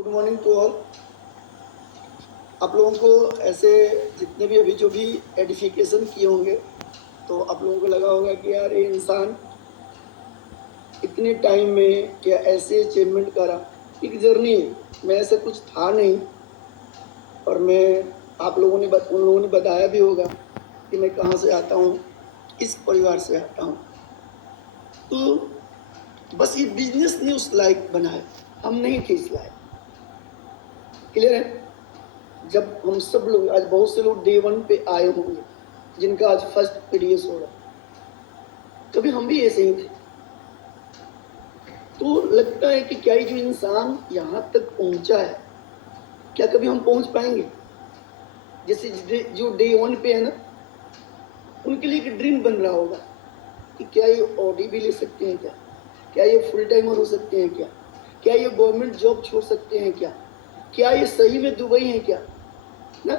Good morning to all. आप लोगों को ऐसे जितने भी अभी जो भी एडिफिकेशन किए होंगे तो आप लोगों को लगा होगा कि यार ये इंसान इतने टाइम में क्या ऐसे अचीवमेंट करा। एक जर्नी है, मैं ऐसा कुछ था नहीं और मैं आप लोगों ने उन लोगों ने बताया भी होगा कि मैं कहाँ से आता हूँ, किस परिवार से आता हूँ। तो बस ये बिजनेस ने उस लायक बनाया, हम नहीं थे इस लायक। क्लियर है? जब हम सब लोग, आज बहुत से लोग डे 1 पे आए होंगे जिनका आज फर्स्ट पीडीएस हो रहा, कभी हम भी ऐसे ही थे। तो लगता है कि क्या ये जो इंसान यहाँ तक पहुंचा है, क्या कभी हम पहुंच पाएंगे? जैसे जो डे 1 पे है ना, उनके लिए एक ड्रीम बन रहा होगा कि क्या ये ऑडी भी ले सकते हैं, क्या ये फुल टाइमर हो सकते हैं, क्या ये गवर्नमेंट जॉब छोड़ सकते हैं, क्या ये सही में दुबई है क्या ना।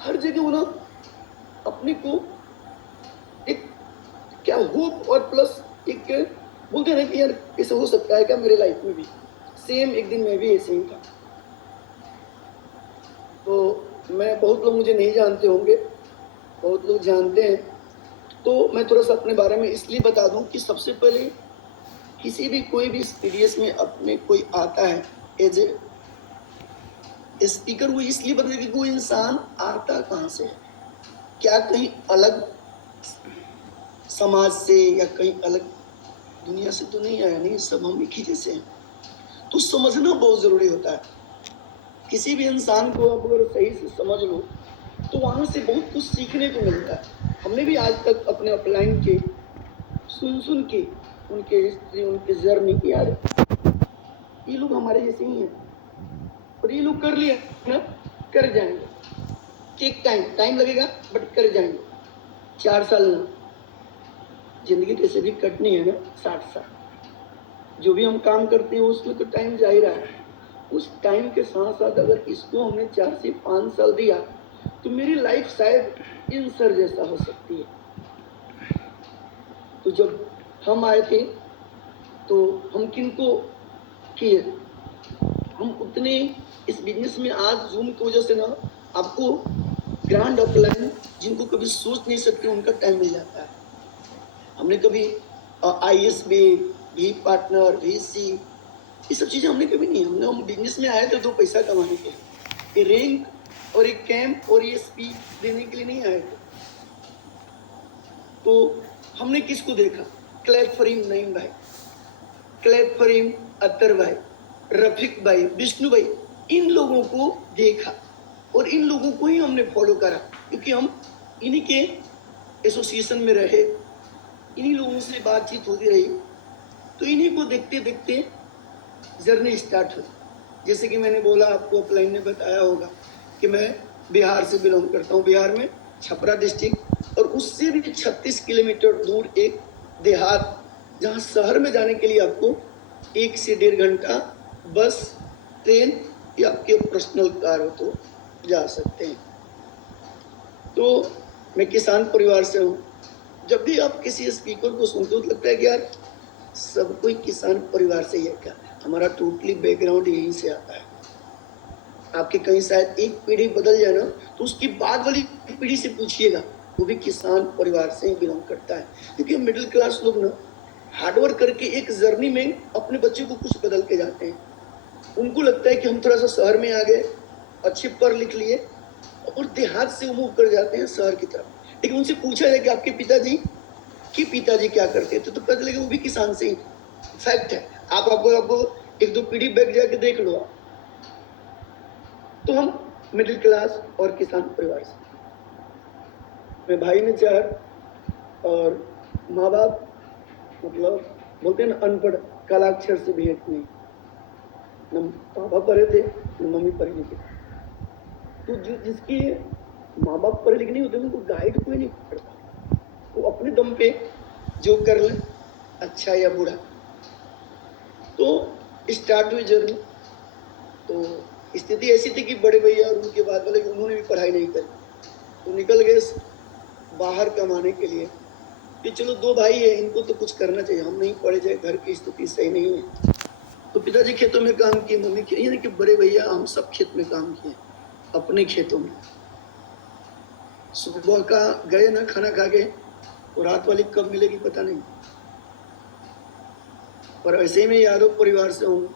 हर जगह वो ना अपने को एक क्या होप और प्लस एक बोलते हैं कि यार ऐसा हो सकता है क्या मेरे लाइफ में भी। सेम एक दिन मैं भी ऐसे ही था। तो मैं, बहुत लोग मुझे नहीं जानते होंगे, बहुत लोग जानते हैं, तो मैं थोड़ा सा अपने बारे में इसलिए बता दूं कि सबसे पहले किसी भी कोई भी पीडीएस में अपने कोई आता है एज ए स्पीकर, वो इसलिए बता कि कोई इंसान आता कहाँ से है, क्या कहीं अलग समाज से या कहीं अलग दुनिया से तो नहीं आया, नहीं, सब हम एक ही जैसे हैं। तो समझना बहुत जरूरी होता है। किसी भी इंसान को आप अगर सही से समझ लो तो वहां से बहुत कुछ सीखने को मिलता है। हमने भी आज तक अपने अपलाइन के सुन के उनके हिस्ट्री, उनके जर्नी की, यार ये लोग हमारे जैसे ही हैं और ये लोग कर लिया ना, कर जाएंगे। एक टाइम लगेगा बट कर जाएंगे। 4 साल ना, जिंदगी तो ऐसे भी कटनी है ना, 60 साल। जो भी हम काम करते हैं उसमें तो टाइम जा ही रहा है। उस टाइम के साथ साथ अगर इसको हमने 4 से 5 साल दिया तो मेरी लाइफ शायद इन सर जैसा हो सकती है। तो जब हम आए थे तो हम किनको किए, हम उतने इस बिजनेस में आज जूम की वजह से ना आपको ग्रांड अपलाइन जिनको कभी सोच नहीं सकते उनका टाइम मिल जाता है। हमने कभी ISB, भी पार्टनर, VC, ये सब चीजें हमने कभी नहीं। हम बिजनेस में आए थे 2 पैसा कमाने के लिए, ये रैंक और एक कैंप और ये स्पीच देने के लिए नहीं आए थे। तो हमने किसको देखा? क्लैप फॉर हिम नईम भाई, क्लैप फॉर हिम अतर भाई, रफीक भाई, विष्णु भाई, इन लोगों को देखा और इन लोगों को ही हमने फॉलो करा, क्योंकि हम इन्हीं के एसोसिएशन में रहे, इन्हीं लोगों से बातचीत होती रही, तो इन्हीं को देखते देखते जर्नी स्टार्ट हुई। जैसे कि मैंने बोला, आपको अपलाइन ने बताया होगा कि मैं बिहार से बिलोंग करता हूँ। बिहार में छपरा डिस्ट्रिक्ट और उससे भी 36 किलोमीटर दूर एक देहात, जहाँ शहर में जाने के लिए आपको 1 से 1.5 घंटा बस, ट्रेन या आपके पर्सनल कार हो तो जा सकते हैं। तो मैं किसान परिवार से हूँ। जब भी आप किसी स्पीकर को सुनते हो तो लगता है कि यार सब कोई किसान परिवार से ही है क्या? हमारा टोटली बैकग्राउंड यहीं से आता है। आपके कहीं शायद एक पीढ़ी बदल जाए ना तो उसकी बाद वाली पीढ़ी से पूछिएगा, वो भी किसान परिवार से ही बिलोंग करता है। क्योंकि मिडिल क्लास लोग ना हार्डवर्क करके एक जर्नी में अपने बच्चे को कुछ बदल के जाते हैं। उनको लगता है कि हम थोड़ा सा शहर में आ गए, अच्छे पढ़ लिख लिए और देहात से वो मूव कर जाते हैं शहर की तरफ। लेकिन उनसे पूछा जाए कि आपके पिताजी क्या करते थे तो पता चलेगा वो भी किसान से ही। फैक्ट है, आपको 1-2 पीढ़ी बैक जाके देख लो आप। तो हम मिडिल क्लास और किसान परिवार से, मैं भाई में 4 और माँ बाप मतलब बोलते हैं ना अनपढ़, कालाक्षर से भेंट नहीं, न पापा पढ़े थे न मम्मी पढ़ी लिखी। तो जिसके माँ बाप पढ़े लिखे नहीं होते उनको गाइड कोई नहीं करता, वो अपने दम पे जो कर ले, अच्छा या बुरा। तो स्टार्ट हुई जर्नी। तो स्थिति ऐसी थी कि बड़े भैया और उनके बाद वाले, उन्होंने भी पढ़ाई नहीं करी, तो निकल गए बाहर कमाने के लिए कि चलो 2 भाई है, इनको तो कुछ करना चाहिए, हम नहीं पढ़े जाए, घर की स्थिति सही नहीं है। तो पिताजी खेतों में काम किए, मम्मी किए, यानी कि बड़े भैया हम सब खेत में काम किए, अपने खेतों में। सुबह का गए ना खाना खा के, और रात वाली कब मिलेगी पता नहीं। और ऐसे ही मैं यादव परिवार से हूँ,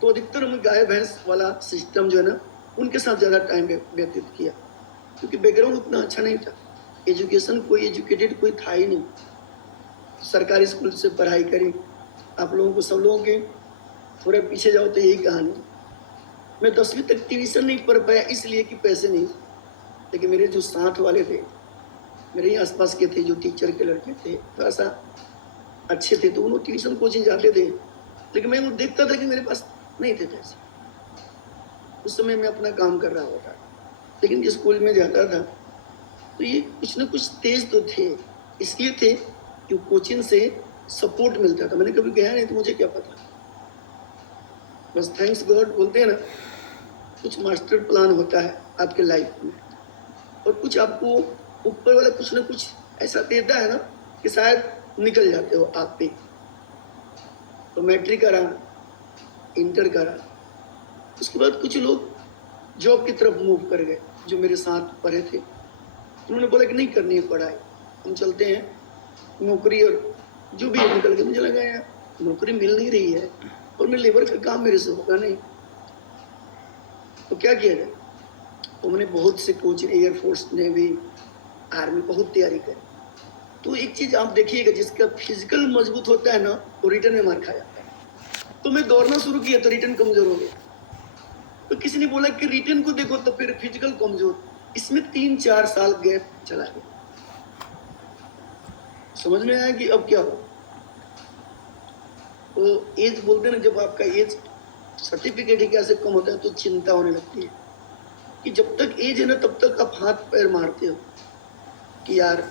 तो अधिकतर हम गाय भैंस वाला सिस्टम जो है ना, उनके साथ ज़्यादा टाइम व्यतीत किया, क्योंकि बैकग्राउंड उतना अच्छा नहीं था। एजुकेशन कोई एजुकेटेड कोई था ही नहीं। सरकारी स्कूल से पढ़ाई करी। आप लोगों को, सब लोगों के थोड़ा पीछे जाओ तो यही कहानी। मैं 10वीं तक ट्यूशन नहीं पढ़ पाया इसलिए कि पैसे नहीं, लेकिन मेरे जो साथ वाले थे, मेरे ही आसपास के थे, जो टीचर के लड़के थे, थोड़ा सा अच्छे थे, तो उन्होंने ट्यूशन कोचिंग जाते थे, लेकिन मैं वो देखता था कि मेरे पास नहीं थे पैसे। उस समय मैं अपना काम कर रहा होता, लेकिन जिस स्कूल में जाता था तो ये कुछ ना कुछ तेज तो थे, इसलिए थे कि कोचिंग से सपोर्ट मिलता था। मैंने कभी गया नहीं तो मुझे क्या पता, बस थैंक्स गॉड बोलते हैं ना, कुछ मास्टर प्लान होता है आपके लाइफ में, और कुछ आपको ऊपर वाला कुछ ना कुछ ऐसा देता है ना कि शायद निकल जाते हो आप भी। तो मैट्रिक करा, इंटर करा, उसके बाद कुछ लोग जॉब की तरफ मूव कर गए जो मेरे साथ पढ़े थे। उन्होंने बोला कि नहीं करनी है पढ़ाई, हम चलते हैं नौकरी, और जो भी निकल गया। मुझे लगा यार नौकरी मिल नहीं रही है और मैं लेबर का काम मेरे से होगा नहीं, तो क्या किया जाए। तो मैंने बहुत से कोचिंग, एयरफोर्स, नेवी, आर्मी, बहुत तैयारी करी। तो एक चीज आप देखिएगा, जिसका फिजिकल मजबूत होता है ना, वो रिटर्न में मार खा जाता है। तो मैं दौड़ना शुरू किया तो रिटर्न कमजोर हो गया। तो किसी ने बोला कि रिटर्न को देखो तो फिर फिजिकल कमजोर। इसमें 3-4 साल गैप चला गया। समझ में आया कि अब क्या हो। तो एज बोलते ना, जब आपका एज सर्टिफिकेट ही कैसे कम होता है तो चिंता होने लगती है कि जब तक एज है ना तब तक आप हाथ पैर मारते हो कि यार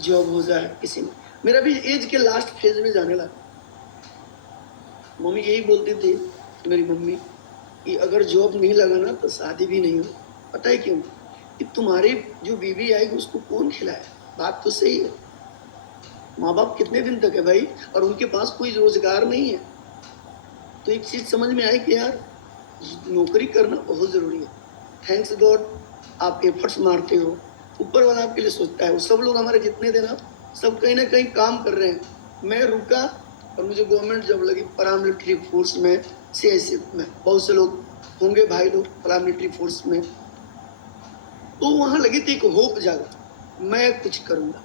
जॉब हो जाए किसी में। मेरा भी एज के लास्ट फेज में जाने लगा। मम्मी यही बोलती थी, मेरी मम्मी, कि अगर जॉब नहीं लगा ना तो शादी भी नहीं हो। पता है क्यों? कि तुम्हारी जो बीवी आएगी उसको कौन खिलाए। बात तो सही है, माँ बाप कितने दिन तक है भाई, और उनके पास कोई रोजगार नहीं है। तो एक चीज समझ में आई कि यार नौकरी करना बहुत जरूरी है। थैंक्स गॉड आप एफर्ट्स मारते हो, ऊपर वाला आपके लिए सोचता है। वो सब लोग हमारे जितने थे ना, सब कहीं ना कहीं काम कर रहे हैं। मैं रुका और मुझे गवर्नमेंट जॉब लगी पैरामिलिट्री फोर्स में, सीआईएसएफ में। बहुत से लोग होंगे भाई लोग पैरामिलिट्री फोर्स में, तो वहां लगी थी एक होप जागा, मैं कुछ करूंगा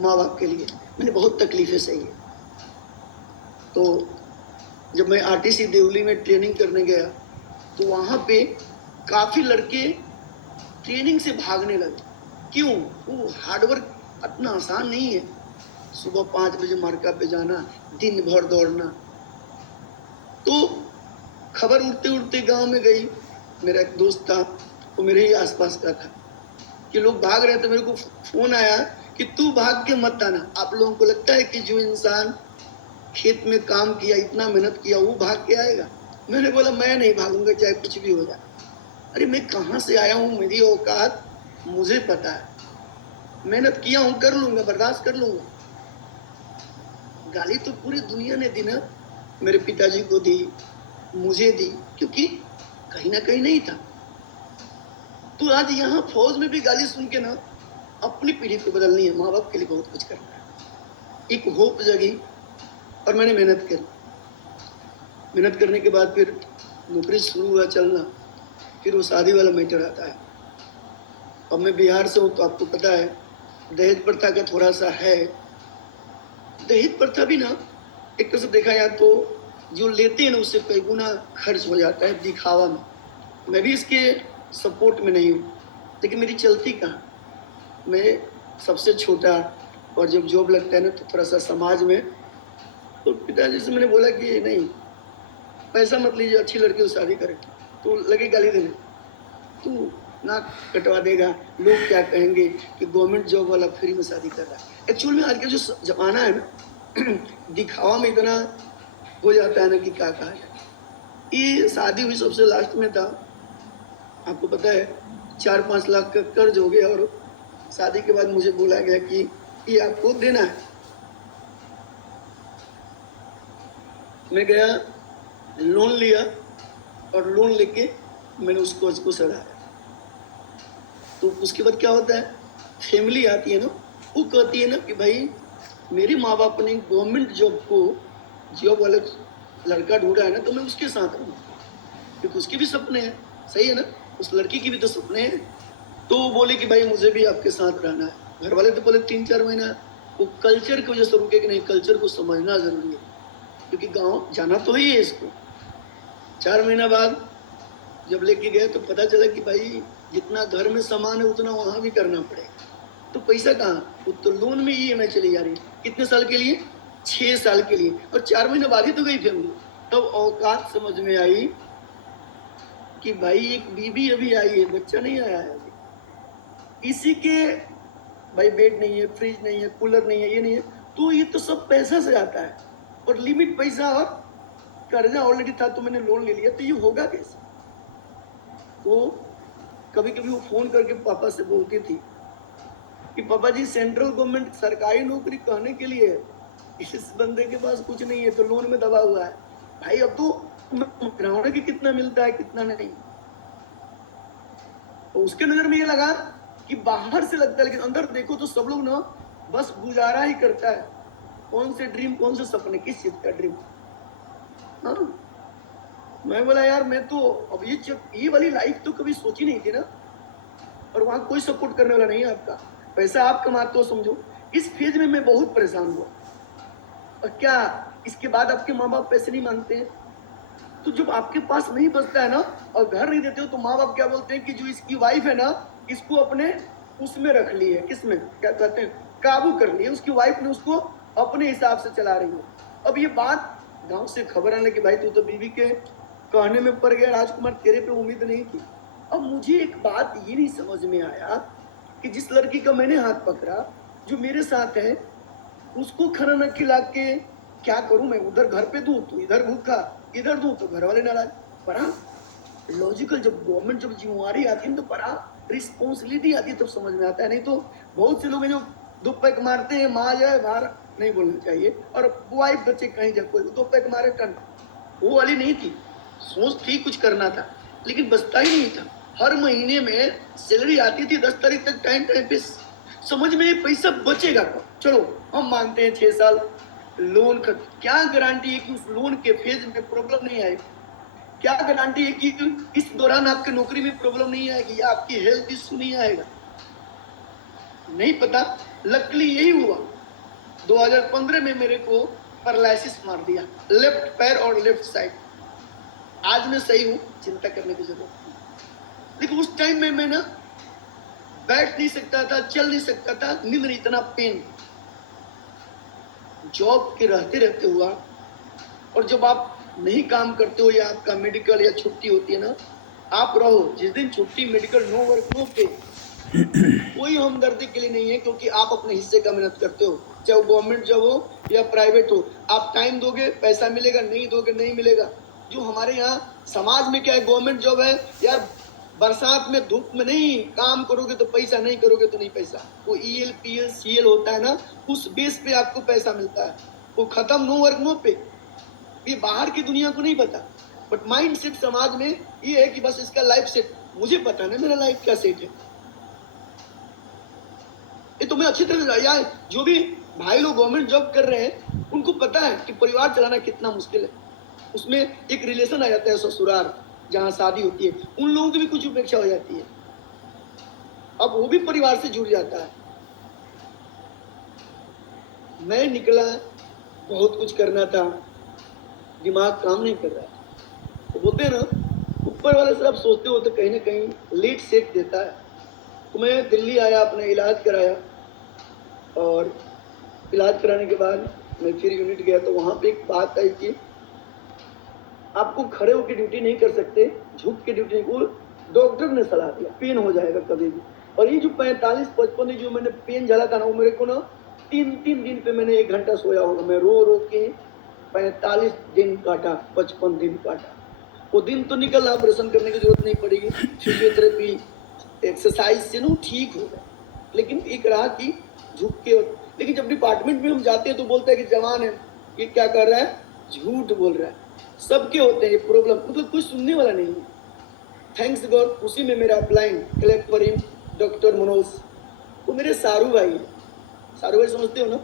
माँ बाप के लिए। मैंने बहुत तकलीफें सही है। तो जब मैं आरटीसी देवली में ट्रेनिंग करने गया तो वहां पे काफी लड़के ट्रेनिंग से भागने लगे। क्यों? वो हार्डवर्क इतना आसान नहीं है। सुबह 5 बजे मार्का पे जाना, दिन भर दौड़ना। तो खबर उड़ते उड़ते गांव में गई। मेरा एक दोस्त था, वो मेरे ही आसपास का था, कि लोग भाग रहे थे। मेरे को फोन आया कि तू भाग के मत आना। आप लोगों को लगता है कि जो इंसान खेत में काम किया, इतना मेहनत किया, वो भाग के आएगा? मैंने बोला मैं नहीं भागूंगा चाहे कुछ भी हो जाए। अरे मैं कहाँ से आया हूँ, मेरी औकात मुझे पता है, मेहनत किया हूँ, कर लूंगा, बर्दाश्त कर लूंगा। गाली तो पूरी दुनिया ने दी ना, मेरे पिताजी को दी, मुझे दी, क्योंकि कहीं ना कहीं नहीं था। तो आज यहाँ फौज में भी गाली सुन के ना, अपनी पीढ़ी को बदलनी है, माँ बाप के लिए बहुत कुछ करना है। एक होप जगी और मैंने मेहनत करी। मेहनत करने के बाद फिर नौकरी शुरू हुआ चलना। फिर वो शादी वाला मैटर आता है। अब मैं बिहार से हूँ तो आपको पता है दहेज प्रथा का थोड़ा सा है। दहेज प्रथा भी ना एक तरह से देखा जाए तो जो लेते हैं ना उससे कई गुना खर्च हो जाता है दिखावा में। मैं भी इसके सपोर्ट में नहीं हूँ, लेकिन मेरी चलती कहाँ, मैं सबसे छोटा, और जब जॉब लगता है ना तो थोड़ा सा समाज में, तो पिताजी से मैंने बोला कि नहीं पैसा मत लीजिए, अच्छी लड़की को शादी करें। तो लगे गाली देने, तू नाक कटवा देगा, लोग क्या कहेंगे कि गवर्नमेंट जॉब वाला फ्री में शादी कर रहा है। एक्चुअल में आज का जो जमाना है ना, दिखावा में इतना हो जाता है ना कि क्या कहा जाए। ये शादी हुई सबसे लास्ट में था, आपको पता है 4-5 लाख का कर्ज हो गया, और शादी के बाद मुझे बोला गया कि ये आपको देना है। मैं गया लोन लिया और लोन लेके मैंने उस कोर्स को सराहा। तो उसके बाद क्या होता है, फैमिली आती है ना, वो कहती है ना कि भाई मेरे माँ बाप ने गवर्नमेंट जॉब वाले लड़का ढूंढा है ना, तो मैं उसके साथ रहूँ, क्योंकि उसके भी सपने हैं, सही है ना, उस लड़की की भी तो सपने हैं। तो वो बोले कि भाई मुझे भी आपके साथ रहना है। घर वाले तो बोले 3-4 महीना, वो कल्चर की वजह से रुके कि नहीं, कल्चर को समझना जरूरी है, क्योंकि गाँव जाना तो ही है इसको। 4 महीना बाद जब लेके गए तो पता चला कि भाई जितना घर में सामान है उतना वहां भी करना पड़ेगा। तो पैसा कहाँ, वो तो लोन में EMI चली जा रही है। कितने साल के लिए, 6 साल के लिए, और 4 महीने बाद ही तो गई फैमिली। तब औकात समझ में आई कि भाई एक बीबी अभी आई है, बच्चा नहीं आया है अभी, इसी के भाई बेड नहीं है, फ्रिज नहीं है, कूलर नहीं है, ये नहीं है, तो ये तो सब पैसा से आता है, और लिमिट पैसा और कर्जा ऑलरेडी था, तो मैंने लोन ले लिया, तो ये होगा कैसे। तो कभी कभी वो फोन करके पापा से बोलती थी कि पापा जी सेंट्रल गवर्नमेंट सरकारी नौकरी कहने के लिए इस बंदे के पास कुछ नहीं है, तो लोन में दबा हुआ है। भाई अब तो ग्राउंड की कितना मिलता है कितना नहीं। तो उसके नजर में ये लगा कि बाहर से लगता है, लेकिन अंदर देखो तो सब लोग ना बस गुजारा ही करता है। कौन से ड्रीम, कौन से सपने, किस चीज का ड्रीम। हाँ, मैं बोला यार मैं तो अब ये वाली लाइफ तो कभी सोची नहीं थी ना, और वहां कोई सपोर्ट करने वाला नहीं है आपका, पैसा आप कमाते हो समझो। इस फेज में मैं बहुत परेशान हुआ। और क्या इसके बाद आपके माँ बाप पैसे नहीं मांगते हैं? तो जब आपके पास नहीं बचता है ना और घर नहीं देते हो, तो माँ बाप क्या बोलते हैं कि जो इसकी वाइफ है ना, इसको अपने उसमें रख ली है, किसमें क्या कहते हैं, काबू कर लिया, उसकी वाइफ ने उसको अपने हिसाब से चला रही है। अब ये बात गांव से खबर आने की, भाई तू तो बीवी के कहने में पड़ गया राजकुमार, तेरे पे उम्मीद नहीं थी। अब मुझे एक बात ये नहीं समझ में आया कि जिस लड़की का मैंने हाथ पकड़ा, जो मेरे साथ है, उसको खाना न खिला के क्या करूं मैं, उधर घर पे दूं तो इधर भूखा, इधर दूं तो घर वाले नाराज। बड़ा लॉजिकल, जब गवर्नमेंट जब जिम्मेवारी आती है तो बड़ा रिस्पॉन्सिबिलिटी आती है, तब समझ में आता है। नहीं तो बहुत से लोग हैं जो 2 पैक मारते हैं, माँ जाए बाहर नहीं बोलना चाहिए, और वाइफ बच्चे कहीं जाए, कोई 2 पैक मारे टन, वो वाली नहीं थी। सोच थी कुछ करना था, लेकिन बचता ही नहीं था। हर महीने में सैलरी आती थी 10 तारीख तक, टाइम टाइम पे समझ में पैसा बचेगा कब। चलो हम मानते हैं 6 साल लोन का, क्या गारंटी है कि उस लोन के फेज में प्रॉब्लम नहीं आएगी? क्या गारंटी है कि इस दौरान आपकी नौकरी में प्रॉब्लम नहीं आएगी या आपकी हेल्थ इश्यू नहीं आएगा? नहीं पता। लकीली यही हुआ, 2015 में मेरे को पैरालिसिस मार दिया, लेफ्ट पैर और लेफ्ट साइड। आज मैं सही हूँ, चिंता करने की जरूरत नहीं। लेकिन उस टाइम में मैं ना बैठ नहीं सकता था, चल नहीं सकता था, नींद नहीं, इतना पेन जॉब के रहते रहते हुआ। और जब आप नहीं काम करते हो या आपका मेडिकल या छुट्टी होती है ना, आप रहो, जिस दिन छुट्टी मेडिकल, नो वर्क नो पे, कोई हमदर्दी के लिए नहीं है, क्योंकि आप अपने हिस्से का मेहनत करते हो, चाहे वो गवर्नमेंट जॉब हो या प्राइवेट हो। आप टाइम दोगे पैसा मिलेगा, नहीं दोगे नहीं मिलेगा। जो हमारे यहाँ समाज में क्या है, गवर्नमेंट जॉब है यार, बरसात में धूप में नहीं काम करोगे तो पैसा, नहीं करोगे तो नहीं पैसा। वो EL PL CL होता है ना, उस बेस पे आपको पैसा मिलता है, वो खत्म, नो वर्क नो पे। ये बाहर की दुनिया को नहीं पता, बट माइंड सेट समाज में ये है कि बस इसका लाइफ सेट। मुझे पता ना मेरा लाइफ क्या सेट है, ये तो मैं अच्छी तरह यार, जो भी भाई लोग गवर्नमेंट जॉब कर रहे हैं उनको पता है कि परिवार चलाना कितना मुश्किल है। उसमें एक रिलेशन आ जाता है, ससुराल जहाँ शादी होती है, उन लोगों की भी कुछ उपेक्षा हो जाती है, अब वो भी परिवार से जुड़ जाता है। मैं निकला, बहुत कुछ करना था, दिमाग काम नहीं कर रहा। तो बोलते हैं ना, ऊपर वाले से आप सोचते हो तो कहीं ना कहीं लेट सेट देता है। तो मैं दिल्ली आया, अपना इलाज कराया, और इलाज कराने के बाद मैं फिर यूनिट गया, तो वहाँ पे एक बात आई कि आपको खड़े होकर ड्यूटी नहीं कर सकते, झुक के ड्यूटी, वो डॉक्टर ने सलाह दिया, पेन हो जाएगा कभी भी। और ये जो 45-55 जो मैंने पेन झला था ना, वो मेरे को ना 3 दिन पे मैंने 1 घंटा सोया होगा। मैं रो रो के 45 दिन काटा, 55 दिन काटा। वो दिन तो निकल, ऑपरेशन करने की जरूरत नहीं पड़ेगी, फिजियोथेरेपी एक्सरसाइज से ना ठीक हो गया। लेकिन एक रहा कि झुक के, लेकिन जब डिपार्टमेंट में हम जाते हैं तो बोलता है कि जवान है, ये क्या कर रहा है, झूठ बोल रहा है। सबके होते हैं ये प्रॉब्लम, मतलब कोई सुनने वाला नहीं है। थैंक्स गॉड उसी में मेरा upline, clap for him, doctor Manoj, वो मेरे सारू भाई है। सारू भाई समझते हो ना,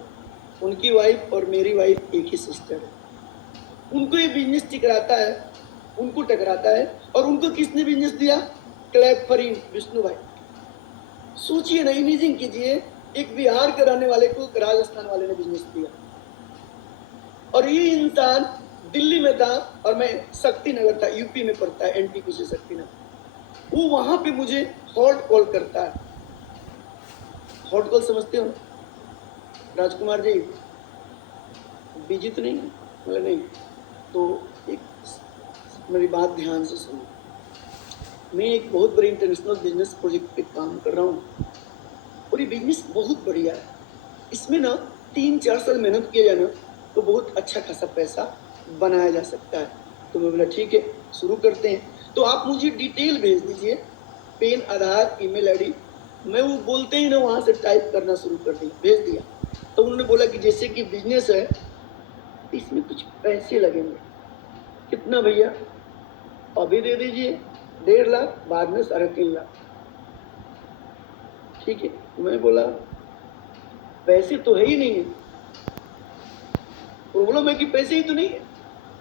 उनकी वाइफ और मेरी वाइफ एक ही सिस्टर है। उनको ये बिजनेस टकराता है, उनको टकराता है, और उनको किसने बिजनेस दिया? क्लैप फॉर हिम, विष्णु भाई। सोचिए ना, इमेजिन कीजिए, एक बिहार के रहने वाले को राजस्थान वाले ने बिजनेस दिया, और ये इंसान दिल्ली में था और मैं शक्ति नगर था, यूपी में पड़ता है, एनटीपीसी शक्ति नगर। वो वहां पे मुझे हॉट कॉल करता है। हॉट कॉल समझते हो ना राजकुमार जी? बिजी तो नहीं है? बोले नहीं। तो एक मेरी बात ध्यान से सुनो, मैं एक बहुत बड़े इंटरनेशनल बिजनेस प्रोजेक्ट पे काम कर रहा हूँ, और ये बिजनेस बहुत बढ़िया है। इसमें ना 3-4 साल मेहनत किया जाए ना तो बहुत अच्छा खासा पैसा बनाया जा सकता है। तो मैं बोला ठीक है, शुरू करते हैं। तो आप मुझे डिटेल भेज दीजिए, पेन, आधार, ईमेल आईडी। मैं वो बोलते ही ना वहाँ से टाइप करना शुरू कर दिया, भेज दिया। तो उन्होंने बोला कि जैसे कि बिजनेस है, इसमें कुछ पैसे लगेंगे। कितना भैया? अभी दे दीजिए 1.5 लाख, बाद में 3.5 लाख। ठीक है। मैं बोला पैसे तो है ही नहीं है। प्रॉब्लम है कि पैसे ही तो नहीं है,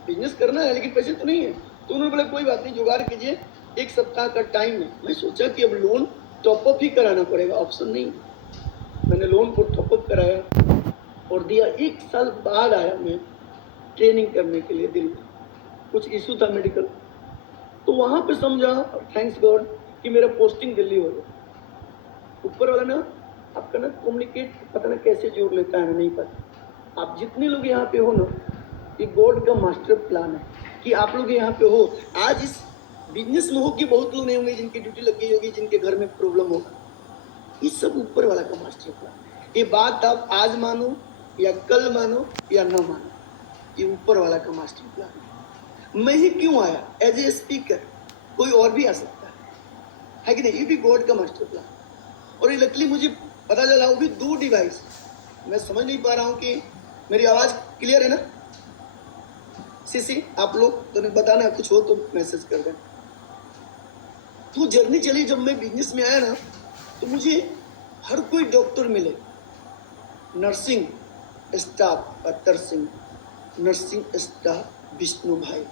बिजनेस करना है लेकिन पैसे तो नहीं है। तो उन्होंने बोला कोई बात नहीं, जुगाड़ कीजिए, 1 सप्ताह का टाइम है। मैं सोचा कि अब लोन टॉपअप ही कराना पड़ेगा, ऑप्शन नहीं। मैंने लोन को टॉपअप कराया और दिया। 1 साल बाद आया मैं ट्रेनिंग करने के लिए दिल्ली, कुछ इशू था मेडिकल। तो वहां पे समझा, थैंक्स गॉड, कि मेरा पोस्टिंग दिल्ली हो गया। ऊपर वाला ना आपका ना कम्युनिकेट पता ना कैसे जोड़ लेता है, नहीं पता। आप जितने लोग यहाँ पे हो ना, ये गॉड का मास्टर प्लान है कि आप लोग यहाँ पे हो। आज इस बिजनेस में हो कि बहुत लोग नहीं होंगे जिनकी ड्यूटी लग गई होगी, जिनके घर में प्रॉब्लम होगा। ये सब ऊपर वाला का मास्टर प्लान। ये बात आप आज मानो या कल मानो या न मानो, ये ऊपर वाला का मास्टर प्लान है। मैं ही क्यों आया एज ए स्पीकर? कोई और भी आ सकता है कि नहीं? ये भी गॉड का मास्टर प्लान। और ये लकली मुझे पता चला, वो भी 2 डिवाइस। मैं समझ नहीं पा रहा हूँ कि मेरी आवाज क्लियर है ना? सीसी आप लोग तो नहीं, बताना कुछ हो तो मैसेज कर देना। तो जर्नी चली, जब मैं बिजनेस में आया ना तो मुझे हर कोई डॉक्टर मिले। Nursing staff Attar Singh, nursing staff Vishnu Bhai,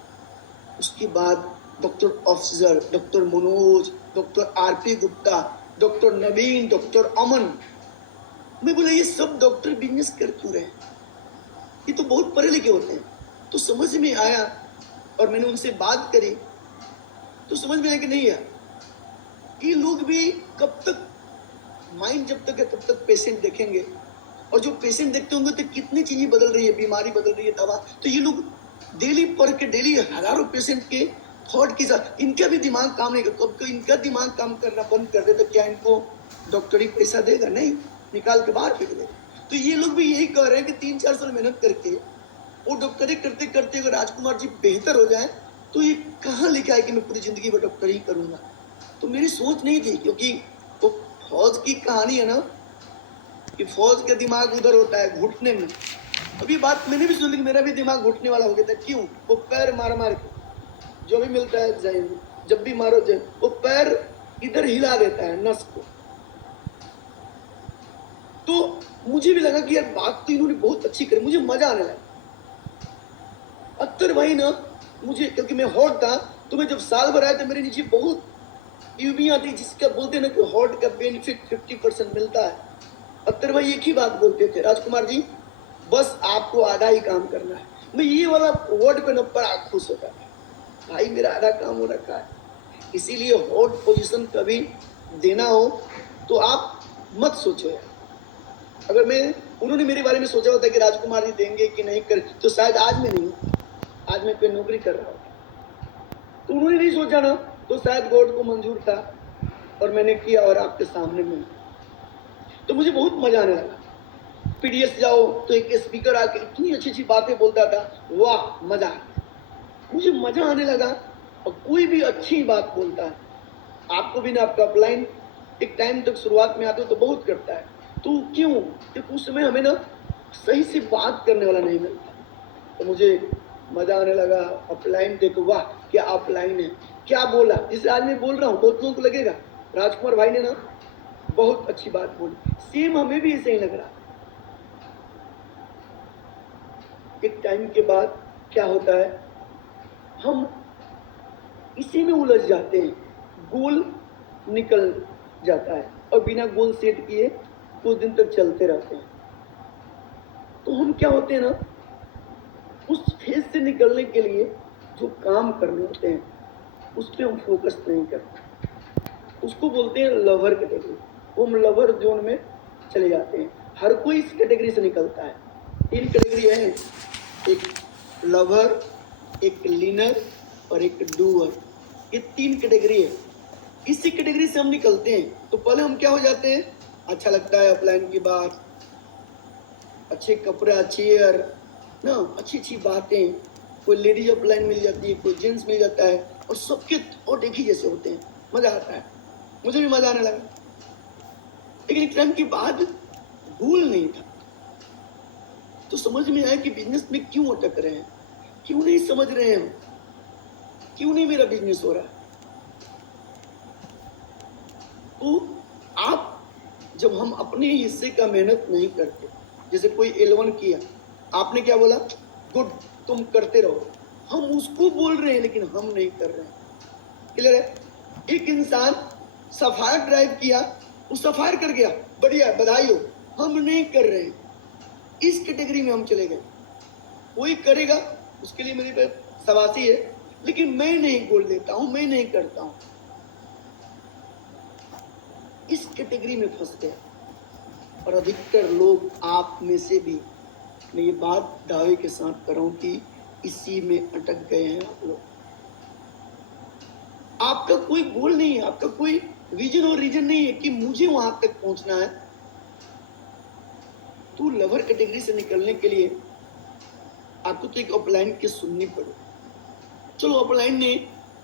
उसके बाद doctor Afzal, doctor Manoj, doctor RP Gupta, doctor Naveen, doctor Aman. मैं बोला ये सब डॉक्टर बिजनेस कर क्यों रहे? ये तो बहुत पढ़े लिखे होते हैं। तो समझ में आया और मैंने उनसे बात करी तो समझ में आया कि नहीं यार, ये लोग भी कब तक, माइंड जब तक है तब तक पेशेंट देखेंगे, और जो पेशेंट देखते होंगे तो कितनी चीजें बदल रही है, बीमारी बदल रही है, दवा। तो ये लोग डेली पढ़ के डेली हजारों पेशेंट के थॉट के साथ, इनका भी दिमाग काम नहीं करता। तो इनका दिमाग काम करना बंद कर दे तो क्या इनको डॉक्टरी पैसा देगा? नहीं, निकाल के बाहर फेंक देगा। तो ये लोग भी यही कह रहे हैं कि 3-4 साल मेहनत करके वो डॉक्टरी करते करते अगर राजकुमार जी बेहतर हो जाए तो ये कहाँ लिखा है कि मैं पूरी जिंदगी में डॉक्टरी ही करूंगा? तो मेरी सोच नहीं थी, क्योंकि वो फौज की कहानी है ना, कि फौज का दिमाग उधर होता है घुटने में। अभी बात मैंने भी सुनी, मेरा भी दिमाग घुटने वाला हो गया था। क्यों? वो पैर मार मार के जो भी मिलता है जाए, जब भी मारो जाए, वो पैर इधर हिला देता है नस को। तो मुझे भी लगा कि यार बात तो इन्होंने बहुत अच्छी करी, मुझे मजा आने लगा। अख्तर भाई ना मुझे, क्योंकि मैं हॉट था, तो मैं जब साल भर आया तो मेरे नीचे बहुत यूबियां थी, जिसका बोलते हैं ना कि हॉट का बेनिफिट 50% मिलता है। अख्तर भाई एक ही बात बोलते थे, राजकुमार जी बस आपको आधा ही काम करना है। मैं ये वाला वर्ड पे ना बड़ा खुश होता था, भाई मेरा आधा काम हो रखा है। इसीलिए हॉट पोजीशन कभी देना हो तो आप मत सोचो यार। अगर मैं, उन्होंने मेरे बारे में सोचा होता कि राजकुमार जी देंगे कि नहीं कर, तो शायद आज मैं नहीं, आज मैं कोई नौकरी कर रहा हूँ। तो उन्होंने नहीं सोचा ना, तो शायद गॉड को मंजूर था और मैंने किया, और आपके सामने में। तो मुझे बहुत मजा आने लगा। पीडीएस जाओ तो एक स्पीकर आके इतनी अच्छी अच्छी बातें बोलता था, वाह मजा आ गया। मुझे मजा आने लगा। और कोई भी अच्छी बात बोलता है, आपको भी ना, आपका अपलाइन एक टाइम तक शुरुआत में आते हो तो बहुत करता है। तो क्यों? क्योंकि उस समय हमें ना सही से बात करने वाला नहीं मिलता। तो मुझे मजा आने लगा। अपलाइन देखो, वाह क्या अपलाइन है, क्या बोला। जिसे आज मैं बोल रहा हूँ बहुत लोगों को लगेगा राजकुमार भाई ने ना बहुत अच्छी बात बोली। सेम हमें भी ऐसे ही लग रहा। एक टाइम के बाद क्या होता है, हम इसी में उलझ जाते हैं, गोल निकल जाता है और बिना गोल सेट किए कुछ दिन तक चलते रहते हैं। तो हम क्या होते हैं ना, उस फेज से निकलने के लिए जो काम करने होते हैं उस पर हम फोकस नहीं करते। उसको बोलते हैं लवर कैटेगरी। वो हम लवर जोन में चले जाते हैं। हर कोई इस कैटेगरी से निकलता है। 3 कैटेगरी है, एक लवर, एक लीनर और एक डूअर। ये 3 कैटेगरी है। इसी कैटेगरी से हम निकलते हैं। तो पहले हम क्या हो जाते हैं, अच्छा लगता है अपलाइन की बात, अच्छे कपड़े, चेयर ना, अच्छी अच्छी बातें, कोई लेडीज अपलाइन मिल जाती है, कोई जेंट्स मिल जाता है और सबके और एक ही जैसे होते हैं, मजा आता है। मुझे भी मजा आने लगा। लेकिन एक टाइम के बाद गोल नहीं था। तो समझ में आया कि बिजनेस में क्यों अटक रहे हैं, क्यों नहीं समझ रहे हैं, क्यों नहीं मेरा बिजनेस हो रहा है। तो आप जब हम अपने हिस्से का मेहनत नहीं करते, जैसे कोई L1 किया, आपने क्या बोला, गुड तुम करते रहो, हम उसको बोल रहे हैं लेकिन हम नहीं कर रहे हैं। क्लियर है। एक इंसान सफायर ड्राइव किया, वो सफायर कर गया, बढ़िया बधाई हो, हम नहीं कर रहे हैं। इस कैटेगरी में हम चले गए। कोई करेगा उसके लिए मेरी शाबाशी है, लेकिन मैं नहीं बोल देता हूं, मैं नहीं करता हूं। इस कैटेगरी में फंस गए। और अधिकतर लोग, आप में से भी, मैं ये बात दावे के साथ कर रहा हूं कि इसी में अटक गए हैं आप लोग। आपका कोई गोल नहीं है, आपका कोई विजन और रीजन नहीं है कि मुझे वहां तक पहुंचना है। तो लवर कैटेगरी से निकलने के लिए आपको तो एक अपलाइन की सुननी पड़े। चलो अपलाइन ने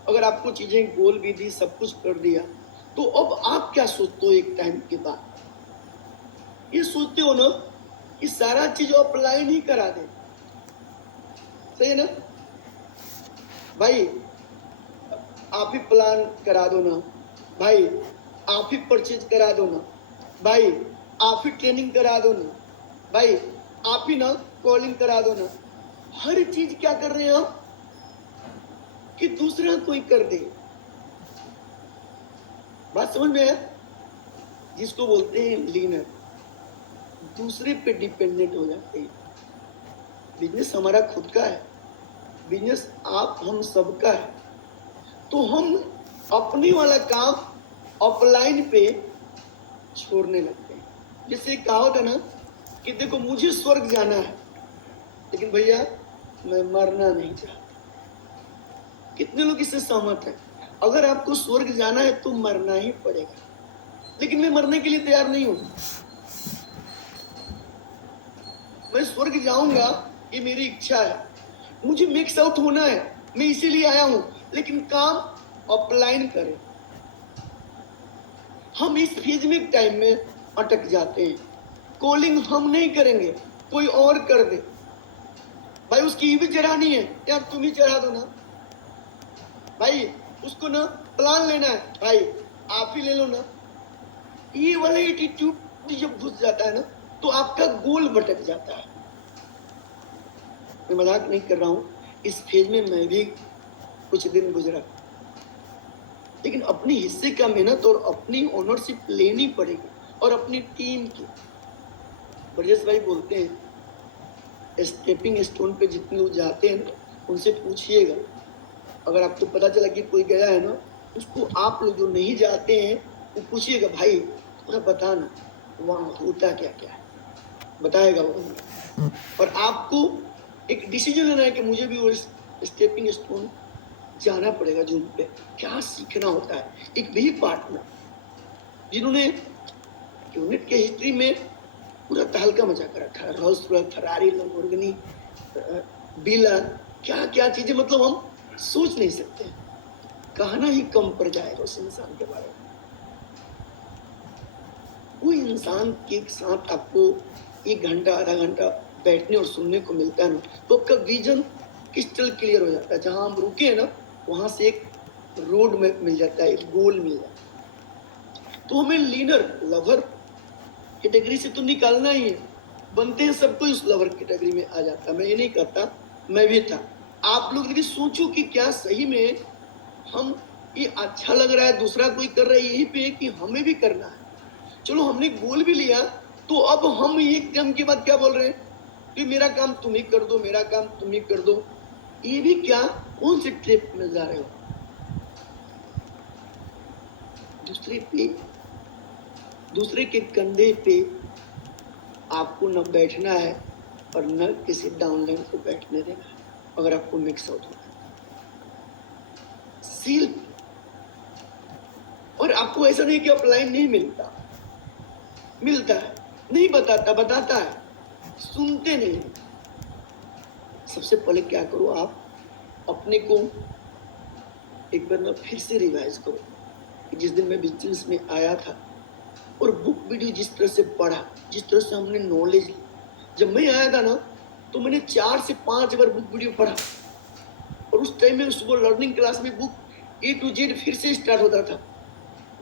अगर आपको चीजें गोल भी दी, सब कुछ कर दिया, तो अब आप क्या सोचते हो एक टाइम के बाद? ये सोचते हो ना कि सारा चीज अपलाइन ही करा दे। सही है ना भाई, आप ही प्लान करा दो ना भाई, आप ही परचेज करा दो ना भाई, आप ही ट्रेनिंग करा दो ना भाई, आप ही ना कॉलिंग करा दो ना। हर चीज क्या कर रहे हैं आप कि दूसरा कोई कर दे। बात समझ में है? जिसको बोलते हैं लीनर, दूसरे पे डिपेंडेंट हो जाते हैं। बिजनेस हमारा खुद का है, बिजनेस आप हम सबका है। तो हम अपनी वाला काम ऑफलाइन पे छोड़ने लगते हैं। जैसे कहावत है ना कि देखो मुझे स्वर्ग जाना है, लेकिन भैया मैं मरना नहीं चाहता। कितने लोग इससे सहमत हैं? अगर आपको स्वर्ग जाना है तो मरना ही पड़ेगा, लेकिन मैं मरने के लिए तैयार नहीं हूं। मैं स्वर्ग जाऊंगा, ये मेरी इच्छा है, मुझे मिक्स आउट होना है, मैं इसीलिए आया हूं, लेकिन काम ऑफलाइन करें। हम इस फेज में टाइम में अटक जाते हैं। कॉलिंग हम नहीं करेंगे, कोई और कर दे। भाई उसकी ईवी चढ़ानी है यार, तुम ही चढ़ा दो ना भाई। उसको ना प्लान लेना है भाई, आप ही ले लो ना। ये वाला एटीट्यूड जब घुस जाता है ना, तो आपका गोल भटक जाता है। मैं मजाक नहीं कर रहा हूं, इस फेज में मैं भी कुछ दिन गुजरा। लेकिन अपने हिस्से का मेहनत और अपनी ओनरशिप लेनी पड़ेगी, और अपनी टीम की। ब्रजेश भाई बोलते हैं स्टेपिंग स्टोन पे जितने लोग जाते हैं ना, उनसे पूछिएगा। अगर आपको पता चला कि कोई गया है ना, उसको आप लोग जो नहीं जाते हैं वो पूछिएगा, भाई थोड़ा बताना वहाँ होता क्या क्या है, बताएगा वो। और आपको एक डिसीजन लेना है कि मुझे भी वो स्टेपिंग स्टोन जाना पड़ेगा। जूम पे क्या सीखना होता है। एक भी पार्टनर जिन्होंने यूनिट के हिस्ट्री में पूरा तहलका मचा कर रखा है, रोल्स रॉयस, फरारी, लैम्बोर्गिनी, बिला, क्या क्या चीजें, मतलब हम सोच नहीं सकते। कहना ही कम पड़ जाएगा उस इंसान के बारे में। वो इंसान के साथ आपको 1 घंटा आधा घंटा बैठने और सुनने को मिलता है ना, तो आपका विजन क्रिस्टल क्लियर हो जाता है। जहाँ हम रुके हैं ना, वहाँ से एक रोड में मिल जाता है, एक गोल मिल जाता है। तो हमें लीनर लवर कैटेगरी से तो निकालना ही है। बनते हैं सबको इस लवर कैटेगरी में आ जाता। मैं ये नहीं कहता, मैं भी था। आप लोग भी सोचो कि क्या सही में हम ये अच्छा लग रहा है, दूसरा कोई कर रहा है, यही पे है कि हमें भी करना है। चलो हमने गोल भी लिया, तो अब हम एक टाइम के बाद क्या बोल रहे हैं कि मेरा काम तुम ही कर दो, मेरा काम तुम ही कर दो। ये भी क्या, कौन से ट्रिप में जा रहे हो? दूसरे के कंधे पे आपको न बैठना है और न किसी डाउनलाइन को बैठने देना है। अगर आपको मिक्स आउट होना है सील, और आपको ऐसा नहीं कि अपलाइन नहीं मिलता, मिलता है, नहीं बताता, बताता है, सुनते नहीं। सबसे पहले क्या करो, आप अपने को एक बार ना फिर से रिवाइज करो कि जिस दिन मैं बिजनेस में आया था और बुक वीडियो जिस तरह से पढ़ा, जिस तरह से हमने नॉलेज, जब मैं आया था ना तो मैंने 4 से 5 बार बुक वीडियो पढ़ा। और उस टाइम में सुबह लर्निंग क्लास में बुक A to Z फिर से स्टार्ट होता था।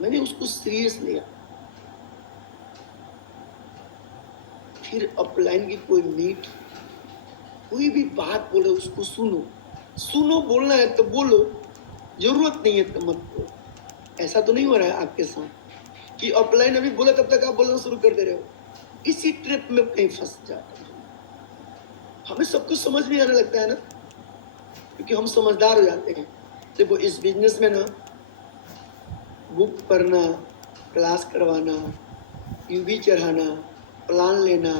मैंने उसको सीरियस लिया। फिर अपलाइन की कोई मीट, कोई भी बात बोले उसको सुनो, बोलना है तो बोलो, जरूरत नहीं है तो मत बोलो। ऐसा तो नहीं हो रहा है आपके साथ कि अपलाइन अभी बोला तब तक आप बोलना शुरू कर दे रहे हो? इसी ट्रिप में कहीं फंस जाते हैं। हमें सब कुछ समझ में आने लगता है ना, क्योंकि हम समझदार हो जाते हैं। देखो इस बिजनेस में ना बुक पढ़ना, क्लास करवाना, यूवी चढ़ाना, प्लान लेना,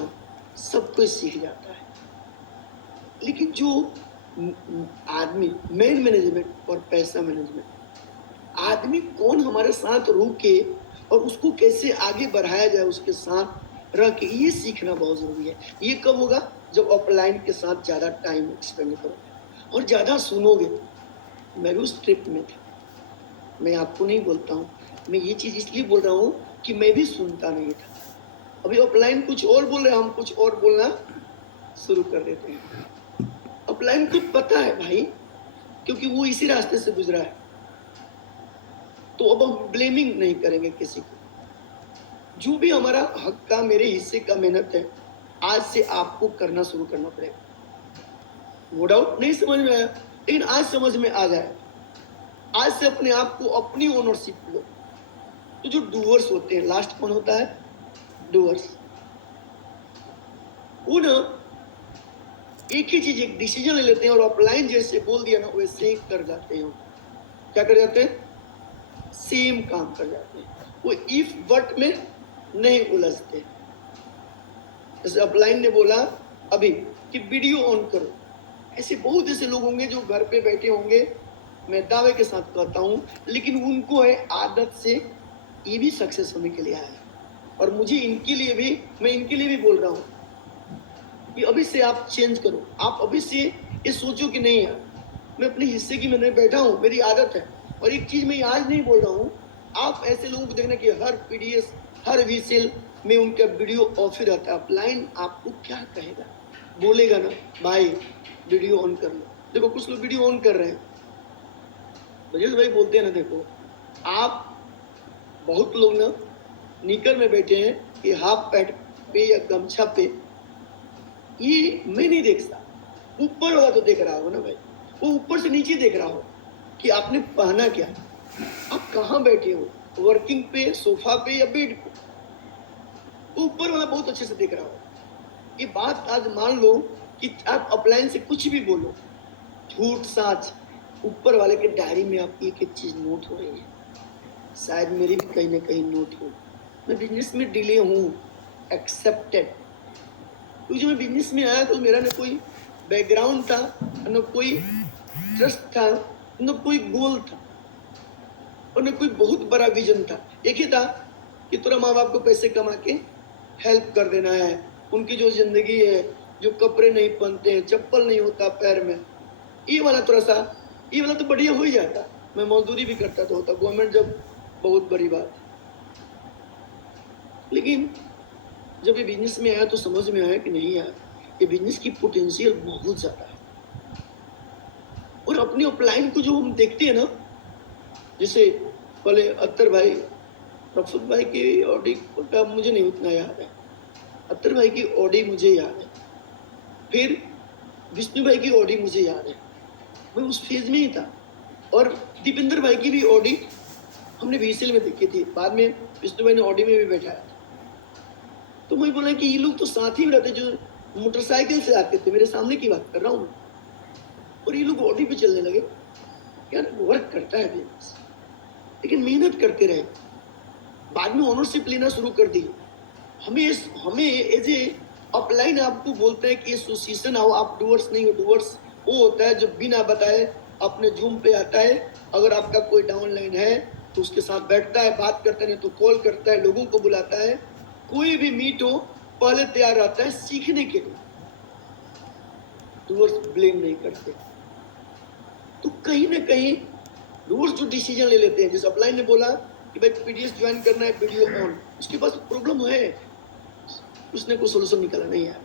सब कुछ सीख जाता है। लेकिन जो आदमी मेन मैनेजमेंट और पैसा मैनेजमेंट, आदमी कौन हमारे साथ रुके और उसको कैसे आगे बढ़ाया जाए, उसके साथ रह के, ये सीखना बहुत जरूरी है। ये कब होगा? जब अपलाइन के साथ ज़्यादा टाइम स्पेंड करोगे और ज़्यादा सुनोगे। मैं भी उस ट्रिप में था, मैं आपको नहीं बोलता हूँ, मैं ये चीज़ इसलिए बोल रहा हूँ कि मैं भी सुनता नहीं था। अभी अपलाइन कुछ और बोल रहे हैं, हम कुछ और बोलना शुरू कर देते हैं। अपलाइन को पता है भाई, क्योंकि वो इसी रास्ते से गुजरा है। तो अब हम ब्लेमिंग नहीं करेंगे किसी को। जो भी हमारा हक का, मेरे हिस्से का मेहनत है, आज से आपको करना शुरू करना पड़ेगा। नो डाउट नहीं समझ में आया, लेकिन आज समझ में आ जाए। आज से अपने आप को अपनी ओनरशिप लो। तो जो डूअर्स होते हैं, लास्ट कौन होता है? डूअर्स। वो ना एक ही चीज, एक डिसीजन ले लेते हैं और अपलाइन जैसे बोल दिया ना वैसे ही कर जाते हैं। क्या कर जाते हैं? सेम काम कर जाते हैं। वो इफ बट में नहीं उलझते। जैसे अपलाइन ने बोला अभी कि वीडियो ऑन करो, ऐसे बहुत ऐसे लोग होंगे जो घर पे बैठे होंगे, मैं दावे के साथ कहता हूं, लेकिन उनको है आदत से ये भी सक्सेस होने के लिए आया है। और मुझे इनके लिए भी, मैं इनके लिए भी बोल रहा हूं कि अभी से आप चेंज करो। आप अभी से ये सोचो कि नहीं यार, मैं अपने हिस्से की मैंने बैठा हूं, मेरी आदत है। और एक चीज मैं आज नहीं बोल रहा हूं, आप ऐसे लोगों को देखना कि हर पीडीएस, हर वीसेल में उनका वीडियो ऑफ ही रहता है। अपलाइन आपको क्या कहेगा? बोलेगा ना भाई वीडियो ऑन कर लो। देखो कुछ लोग वीडियो ऑन कर रहे हैं, राजेश भाई बोलते हैं ना, देखो आप, बहुत लोग ना निकर में बैठे हैं कि हाफ पैंट पे या गमछा पे, ये मैं नहीं देखता, ऊपर वाला तो देख रहा हो ना भाई, वो ऊपर से नीचे देख रहा हो कि आपने पहना क्या, आप कहाँ बैठे हो, वर्किंग पे, सोफा पे या बेड पे, तो ऊपर वाला बहुत अच्छे से देख रहा हो। ये बात आज मान लो कि आप अपलाइन से कुछ भी बोलो, झूठ साच, ऊपर वाले के डायरी में आपकी एक एक चीज नोट हो रही है। शायद मेरी भी कहीं ना कहीं नोट हो। मैं बिजनेस में डिले हूँ, एक्सेप्टेड। क्योंकि जब मैं बिजनेस में आया तो मेरा न कोई बैकग्राउंड था, न कोई ट्रस्ट था, न कोई गोल था, और न कोई बहुत बड़ा विजन था। एक ही था कि तुरंत माँ बाप को पैसे कमा के हेल्प कर देना है। उनकी जो जिंदगी है, जो कपड़े नहीं पहनते हैं, चप्पल नहीं होता पैर में, ये वाला थोड़ा सा, ये वाला तो बढ़िया हो ही जाता। मैं मजदूरी भी करता तो होता, गवर्नमेंट जब बहुत बड़ी बात। लेकिन जब ये बिजनेस में आया तो समझ में आया कि नहीं यार, ये बिजनेस की पोटेंशियल बहुत ज़्यादा है। और अपनी अपलाइन को जो हम देखते हैं ना, जैसे पहले अत्तर भाई, रफत भाई की ऑडी का मुझे नहीं उतना याद है, अत्तर भाई की ऑडी मुझे याद है, फिर विष्णु भाई की ऑडी मुझे याद है, मैं उस फेज में ही था। और दीपेंद्र भाई की भी ऑडी हमने VCL में देखी थी, बाद में विष्णु भाई ने ऑडी में भी बैठाया था। तो मैं बोला कि ये लोग तो साथ ही में रहते, जो मोटरसाइकिल से आते थे, मेरे सामने की बात कर रहा हूँ मैं, और ये लोग ऑडी पे चलने लगे। यार वर्क करता है बिजनेस, लेकिन मेहनत करते रहे, बाद में ओनरशिप लेना शुरू कर दी। हमें एज ए अपलाइन आपको बोलते हैं कि एसोसिएशन आओ, आप डूअर्स नहीं हो। डूअर्स वो होता है जो बिना बताए अपने जूम पे आता है, अगर आपका कोई डाउनलाइन है तो उसके साथ बैठता है, बात करता है, नहीं तो कॉल करता है, लोगों को बुलाता है। कोई भी मीट हो पहले तैयार रहता है सीखने के लिए। डूअर्स ब्लेम नहीं करते। तो कहीं ना कहीं डूअर्स जो डिसीजन ले लेते हैं, जैसे अपलाइन ने बोला कि भाई PDS ज्वाइन करना है, वीडियो ऑन, उसके पास प्रॉब्लम है, उसने कोई सोल्यूशन निकाला नहीं यार,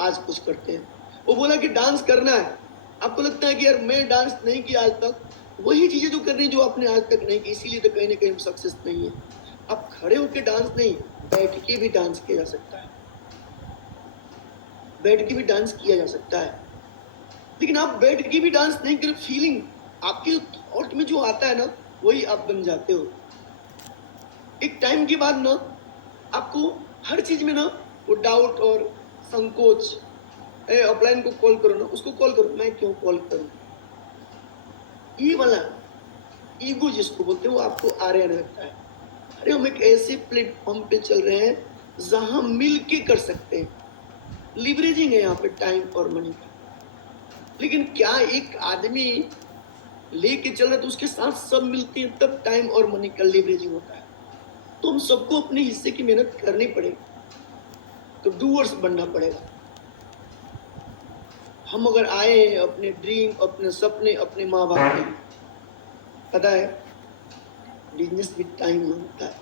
आज कुछ करते हैं। वो बोला कि डांस करना है, आपको लगता है कि यार मैं डांस नहीं किया आज तक, वही चीजें जो करनी जो आपने आज तक नहीं की, इसीलिए तो कहीं ना कहीं सक्सेस नहीं है। आप खड़े होकर डांस नहीं, बैठ के भी डांस किया जा सकता है, बैठ के भी डांस किया जा सकता है। लेकिन आप बैठ के भी डांस नहीं कर, फीलिंग आपके थॉट में जो आता है ना, वही आप बन जाते हो। एक टाइम के बाद ना आपको हर चीज में ना वो डाउट और संकोच, अपलाइन को कॉल करो ना, उसको कॉल करो, मैं क्यों कॉल करूं, ये वाला ईगो जिसको बोलते हैं वो आपको आ रहा लगता है। अरे हम एक ऐसे प्लेटफॉर्म पे चल रहे हैं जहां मिल के कर सकते हैं, लिवरेजिंग है यहाँ पे टाइम और मनी का। लेकिन क्या एक आदमी लेके चल रहा है तो उसके साथ सब मिलते हैं, तब टाइम और मनी का लिवरेजिंग होता है। तो हम सबको अपने हिस्से की मेहनत करनी पड़ेगी, तो डूअर्स बनना पड़ेगा। हम अगर आए हैं अपने ड्रीम, अपने सपने, अपने माँ बाप के लिए, पता है बिजनेस भी टाइम मांगता है।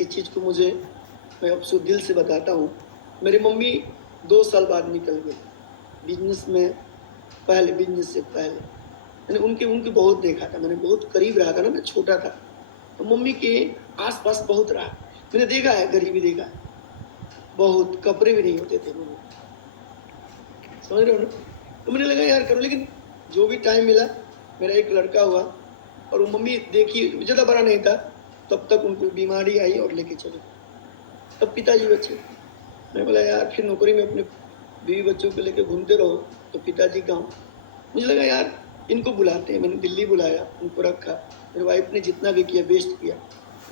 इस चीज को मैं आपसे दिल से बताता हूँ। मेरी मम्मी 2 साल बाद निकल गई बिजनेस में, बिजनेस से पहले मैंने उनके बहुत देखा था, मैंने बहुत करीब रहा था ना, मैं छोटा था, तो मम्मी के आसपास बहुत रहा, मैंने देखा है, गरीबी देखा है बहुत, कपड़े भी नहीं होते थे मम्मी, समझ रहे हो ना। तो मैंने लगा यार करो, लेकिन जो भी टाइम मिला, मेरा एक लड़का हुआ, और वो मम्मी देखी, ज़्यादा बड़ा नहीं था, तब तक उनको बीमारी आई और लेके चले, तब पिताजी बचे। मैं बोला यार फिर नौकरी में अपने बीवी बच्चों को लेके घूमते रहो, तो पिताजी गाँव। मुझे लगा यार इनको बुलाते हैं, मैंने दिल्ली बुलाया, उनको रखा, मेरे वाइफ ने जितना भी किया बेस्ट किया।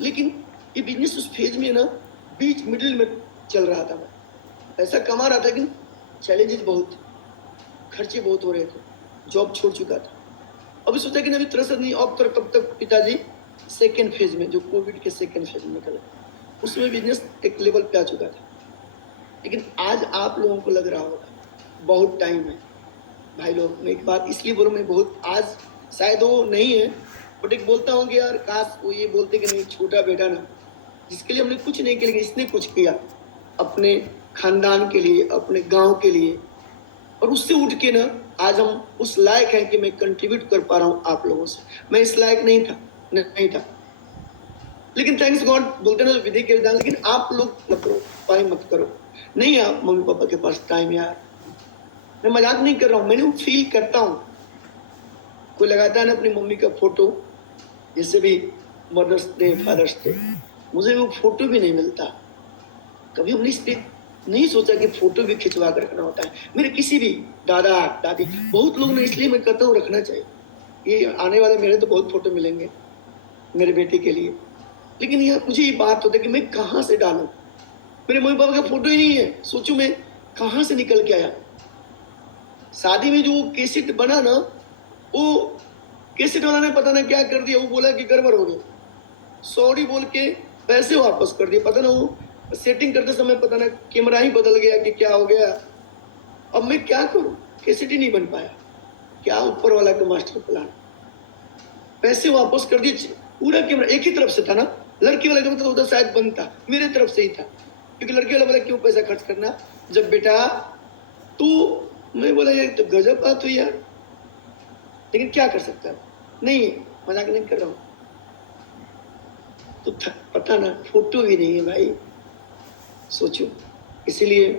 लेकिन ये बिजनेस उस फेज में ना बीच मिडिल में चल रहा था, मैं पैसा कमा रहा था, लेकिन चैलेंजेस बहुत, खर्चे बहुत हो रहे थे, जॉब छोड़ चुका था। अभी सोचा कि अभी तरस नहीं, अब तब तक पिताजी सेकेंड फेज में, जो कोविड के सेकेंड फेज में निकला, उसमें बिजनेस एक लेवल पे आ चुका था। लेकिन आज आप लोगों को लग रहा होगा बहुत टाइम है भाई लोग। मैं एक बात इसलिए बोलूँ, मैं बहुत आज शायद वो नहीं है, बट एक बोलता हूँ कि यार काश वो ये बोलते कि नहीं, छोटा बेटा ना, जिसके लिए हमने कुछ नहीं किया, लेकिन इसने कुछ किया अपने खानदान के लिए, अपने गांव के लिए, और उससे उठ के ना आज हम उस लायक हैं कि मैं कंट्रीब्यूट कर पा रहा हूँ आप लोगों से। मैं इस लायक नहीं था, लेकिन थैंक्स गॉड, बोलते ना विधि के विधान, लेकिन आप लोग मत करो, पाए मत करो, नहीं आप मम्मी पापा के पास टाइम, यार मैं मजाक नहीं कर रहा हूँ, मैंने वो फील करता हूँ। कोई लगाता है ना अपनी मम्मी का फोटो, जैसे भी मदर्स डे, फादर्स डे, मुझे वो फोटो भी नहीं मिलता। कभी हमने इस पे नहीं सोचा कि फोटो भी खिंचवा कर रखना होता है। मेरे किसी भी दादा दादी, बहुत लोग ने, इसलिए मैं कहता हूँ रखना चाहिए, ये आने वाले मेरे तो बहुत फोटो मिलेंगे मेरे बेटे के लिए। लेकिन यह मुझे ये बात होता है कि मैं कहाँ से डालूं, मेरे मम्मी पापा का फोटो ही नहीं है, सोचू मैं कहाँ से निकल के आया। शादी में जो केसेट बना ना, वो केसेट वाला ने पता ना क्या कर दिया, वो बोला कि गड़बड़ हो गया, सॉरी बोल के पैसे वापस कर दिए, पता ना वो सेटिंग करते समय पता ना कैमरा ही बदल गया कि क्या हो गया। अब मैं क्या करूं, केसेट ही नहीं बन पाया, क्या ऊपर वाला का मास्टर प्लान। पैसे वापस कर दिए, पूरा कैमरा एक ही तरफ से था ना, लड़की वाला का मतलब उधर शायद बंद था, मेरे तरफ से ही था, क्योंकि लड़की वाला बोला क्यों पैसा खर्च करना जब बेटा, तो मैं बोला यार तो गजब बात हुई यार, लेकिन क्या कर सकता है? नहीं, मजाक नहीं कर रहा हूँ। तो पता ना, फोटो भी नहीं है भाई, सोचो। इसीलिए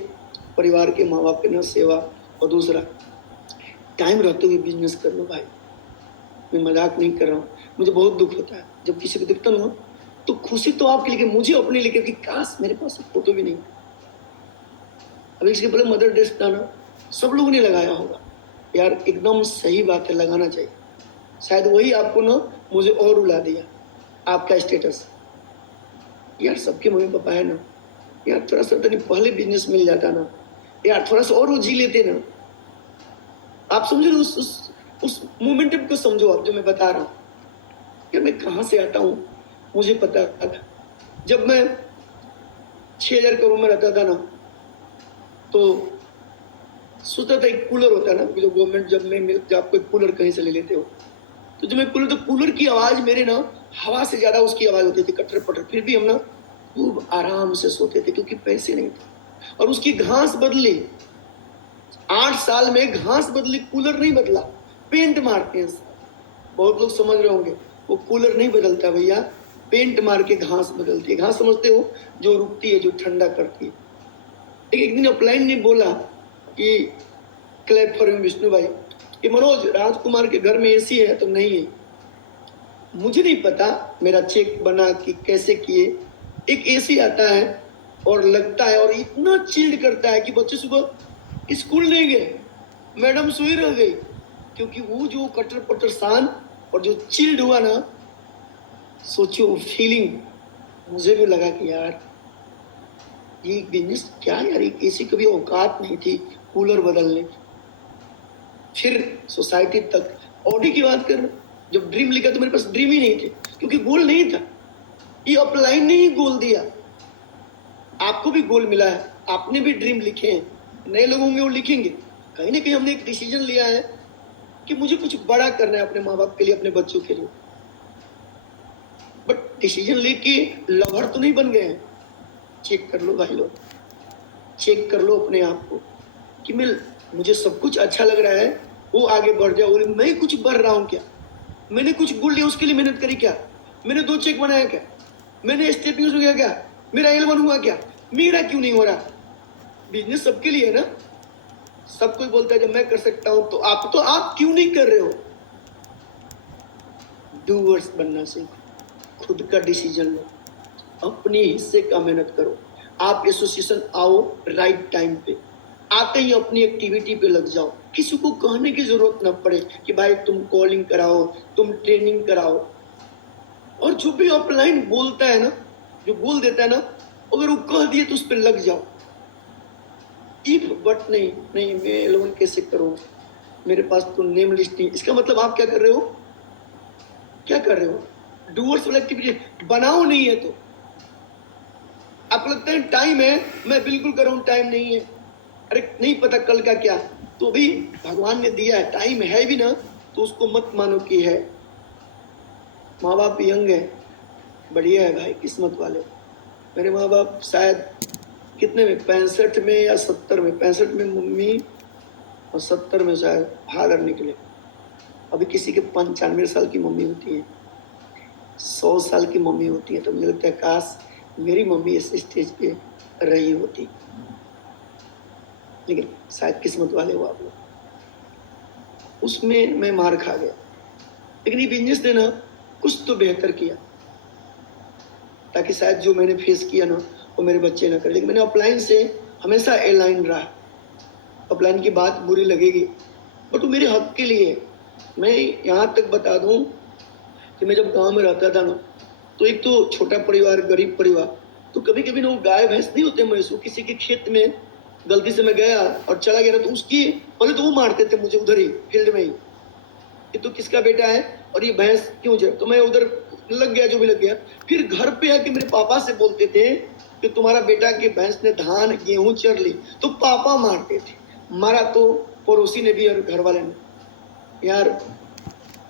परिवार के माँ बाप की न सेवा, और दूसरा टाइम रहते हुए बिजनेस कर लो भाई। मैं मजाक नहीं कर रहा हूँ। मुझे बहुत दुख होता है जब किसी को देखता हूँ, तो खुशी तो आपके लिए, मुझे अपने लिए कि काश मेरे पास फोटो भी नहीं। अभी इसके पहले मदर डेज था ना, सब लोगों ने लगाया होगा यार, एकदम सही बात है, लगाना चाहिए। शायद वही आपको ना मुझे और रुला दिया, आपका स्टेटस। यार सबके मम्मी पापा है ना यार, थोड़ा सा तो नहीं पहले बिजनेस मिल जाता ना यार, थोड़ा सा और वो जी लेते ना। आप समझो उस मोमेंटम को समझो आप, जो मैं बता रहा हूँ कि मैं कहाँ से आता हूँ। मुझे पता था जब मैं 6,000 करोड़ में रहता था ना, तो सोचता था एक कूलर होता है ना, जो गवर्नमेंट जब मैं मिल, जब आपको एक कूलर कहीं से ले लेते हो, तो जब मैं कूलर, तो कूलर की आवाज मेरे ना हवा से ज्यादा उसकी आवाज होती थी, कटर पटर। फिर भी हम ना खूब आराम से सोते थे, क्योंकि पैसे नहीं थे। और उसकी घास बदली, 8 साल में घास बदली, कूलर नहीं बदला। पेंट मारते हैं, बहुत लोग समझ रहे होंगे, वो कूलर नहीं बदलता भैया, पेंट मार के घास बदलती है। घास समझते हो, जो रुकती है, जो ठंडा करती है। एक दिन अपलाइन ने बोला कि क्लैप फॉर विष्णु भाई, कि मनोज, राजकुमार के घर में एसी है? तो नहीं है। मुझे नहीं पता मेरा चेक बना कि कैसे किए, एक एसी आता है और लगता है, और इतना चिल्ड करता है कि बच्चे सुबह स्कूल नहीं गए, मैडम सोई रह गई, क्योंकि वो जो कटर पटर सान और जो चिल्ड हुआ ना, सोचो फीलिंग। मुझे भी लगा कि यार ये बिजनेस क्या यार, एक एसी कभी औकात नहीं थी कूलर बदलने। फिर सोसाइटी तक, ऑडी की बात कर, जब ड्रीम लिखा तो मेरे पास ड्रीम ही नहीं थे, क्योंकि गोल नहीं था। ये अपलाइन ने ही गोल दिया। आपको भी गोल मिला है, आपने भी ड्रीम लिखे हैं, नए लोग होंगे वो लिखेंगे। कहीं ना कहीं हमने एक डिसीजन लिया है कि मुझे कुछ बड़ा करना है अपने माँ बाप के लिए, अपने बच्चों के लिए। बट डिसीजन लेके लवर तो नहीं बन गए हैं। चेक कर लो भाई लोग, चेक कर लो अपने आप को कि मुझे सब कुछ अच्छा लग रहा है, वो आगे बढ़ जाओ, और मैं कुछ बढ़ रहा हूँ क्या? मैंने कुछ गोल लिया, उसके लिए मेहनत करी क्या? मैंने 2 चेक बनाया क्या? मैंने स्टेप यूज हो गया क्या? मेरा L1 हुआ क्या? मेरा क्यों नहीं हो रहा? बिजनेस सबके लिए है ना। सब कोई बोलता है जब मैं कर सकता हूं, तो आप क्यों नहीं कर रहे हो? डूअर्स बनना सीखो, खुद का डिसीजन लो, अपने हिस्से का मेहनत करो। आप एसोसिएशन आओ राइट टाइम पे, आते ही अपनी एक्टिविटी पे लग जाओ। किसी को कहने की जरूरत न पड़े कि भाई तुम कॉलिंग कराओ, तुम ट्रेनिंग कराओ। और जो भी ऑफलाइन बोलता है ना, जो बोल देता है ना, अगर वो कह दिए तो उस पर लग जाओ। इफ बट नहीं, मैं एलोन कैसे करूं, मेरे पास तो नेम लिस्ट नहीं। इसका मतलब आप क्या कर रहे हो? क्या कर रहे हो? डूअर्स वाला एक्टिविटी बनाओ नहीं है तो। आपको लगता है टाइम है, मैं बिल्कुल कर रहा हूं, टाइम नहीं है। अरे नहीं पता कल का क्या, तो भी भगवान ने दिया है, टाइम है भी ना, तो उसको मत मानो कि है। माँ बाप यंग है, बढ़िया है भाई, किस्मत वाले। मेरे माँ बाप शायद कितने में, 65 में या 70 में, 65 में मम्मी और 70 में शायद फादर निकले। अभी किसी के 95 साल की मम्मी होती है, 100 साल की मम्मी होती है। तो मुझे लगता है काश मेरी मम्मी इस स्टेज पे रही होती, लेकिन शायद किस्मत वाले हो आप लोग। उसमें मैं मार खा गया, लेकिन ये बिजनेस ने ना कुछ तो बेहतर किया, ताकि शायद जो मैंने फेस किया ना वो मेरे बच्चे ना करें। लेकिन मैंने अपलाइन से हमेशा एलाइन रहा। अपलाइन की बात बुरी लगेगी, बट वो मेरे हक के लिए है। मैं यहाँ तक बता दूं कि मैं जब गांव में रहता था ना, तो एक तो छोटा परिवार, गरीब परिवार, तो कभी कभी ना वो गाय भैंस नहीं होते मैंसू, किसी के खेत में गलती से मैं गया और चला गया ना, तो उसकी पहले तो वो मारते थे मुझे उधर ही फील्ड में ही कि तू किसका बेटा है और ये भैंस क्यों जाए। तो मैं उधर लग गया, जो भी लग गया। फिर घर पे आके मेरे पापा से बोलते थे कि तुम्हारा बेटा की भैंस ने धान गेहूं चर ली, तो पापा मारते थे। मारा तो पड़ोसी ने भी और घर वाले ने। यार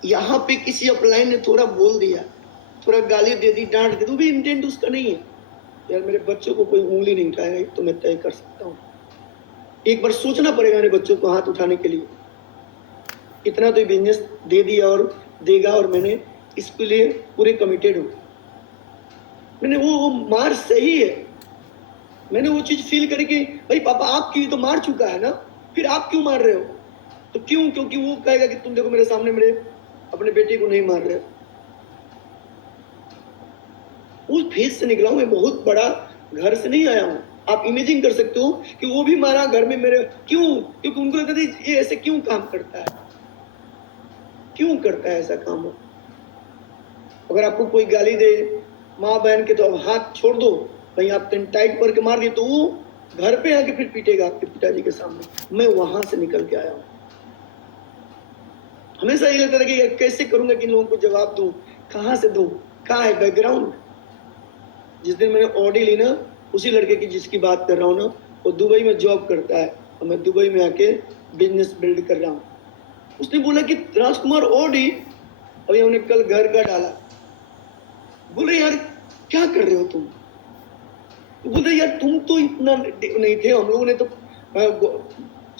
यहाँ पे किसी अपलाइन ने थोड़ा बोल दिया, थोड़ा गाली दे दी, डांट दे दी, भी इंटेंट उसका नहीं है। यार मेरे बच्चों को कोई उंगली नहीं उठाएगा तो मैं तय कर सकता हूँ। एक बार सोचना पड़ेगा मेरे बच्चों को हाथ उठाने के लिए। इतना तो बिजनेस दे दिया और देगा, और मैंने इसके लिए पूरे कमिटेड हूँ। मैंने वो मार सही है, मैंने वो चीज फील करी कि भाई पापा आपकी तो मार चुका है ना, फिर आप क्यों मार रहे हो? तो क्यों? क्योंकि वो कहेगा कि तुम देखो मेरे सामने मेरे अपने बेटे को नहीं मार रहे हो। उस फेज से निकला हूं मैं, बहुत बड़ा घर से नहीं आया हूं। आप इमेजिन कर सकते हो कि वो भी मारा घर में मेरे, क्यों? क्योंकि उनको लगता था ये ऐसे क्यों काम करता है, क्यों करता है ऐसा काम। अगर आपको कोई गाली दे माँ बहन के तो अब हाथ छोड़ दो, कहीं आप टाइट करके मार दिए तो वो घर पे आके फिर पीटेगा आपके पिताजी के सामने। मैं वहां से निकल के आया हूं। हमेशा ये लगता था कि कैसे करूंगा कि इन लोगों को जवाब दूं, कहां से दूं, कहां है बैकग्राउंड। जिस दिन मैंने ऑडी ली ना, उसी लड़के की जिसकी बात कर रहा हूँ ना, वो दुबई में जॉब करता है और मैं दुबई में आके बिजनेस बिल्ड कर रहा हूँ। उसने बोला कि राजकुमार ऑडी, अभी हमने कल घर का डाला। बोले यार क्या कर रहे हो तुम? तो बोलते यार तुम तो इतना नहीं थे, हम लोगों ने तो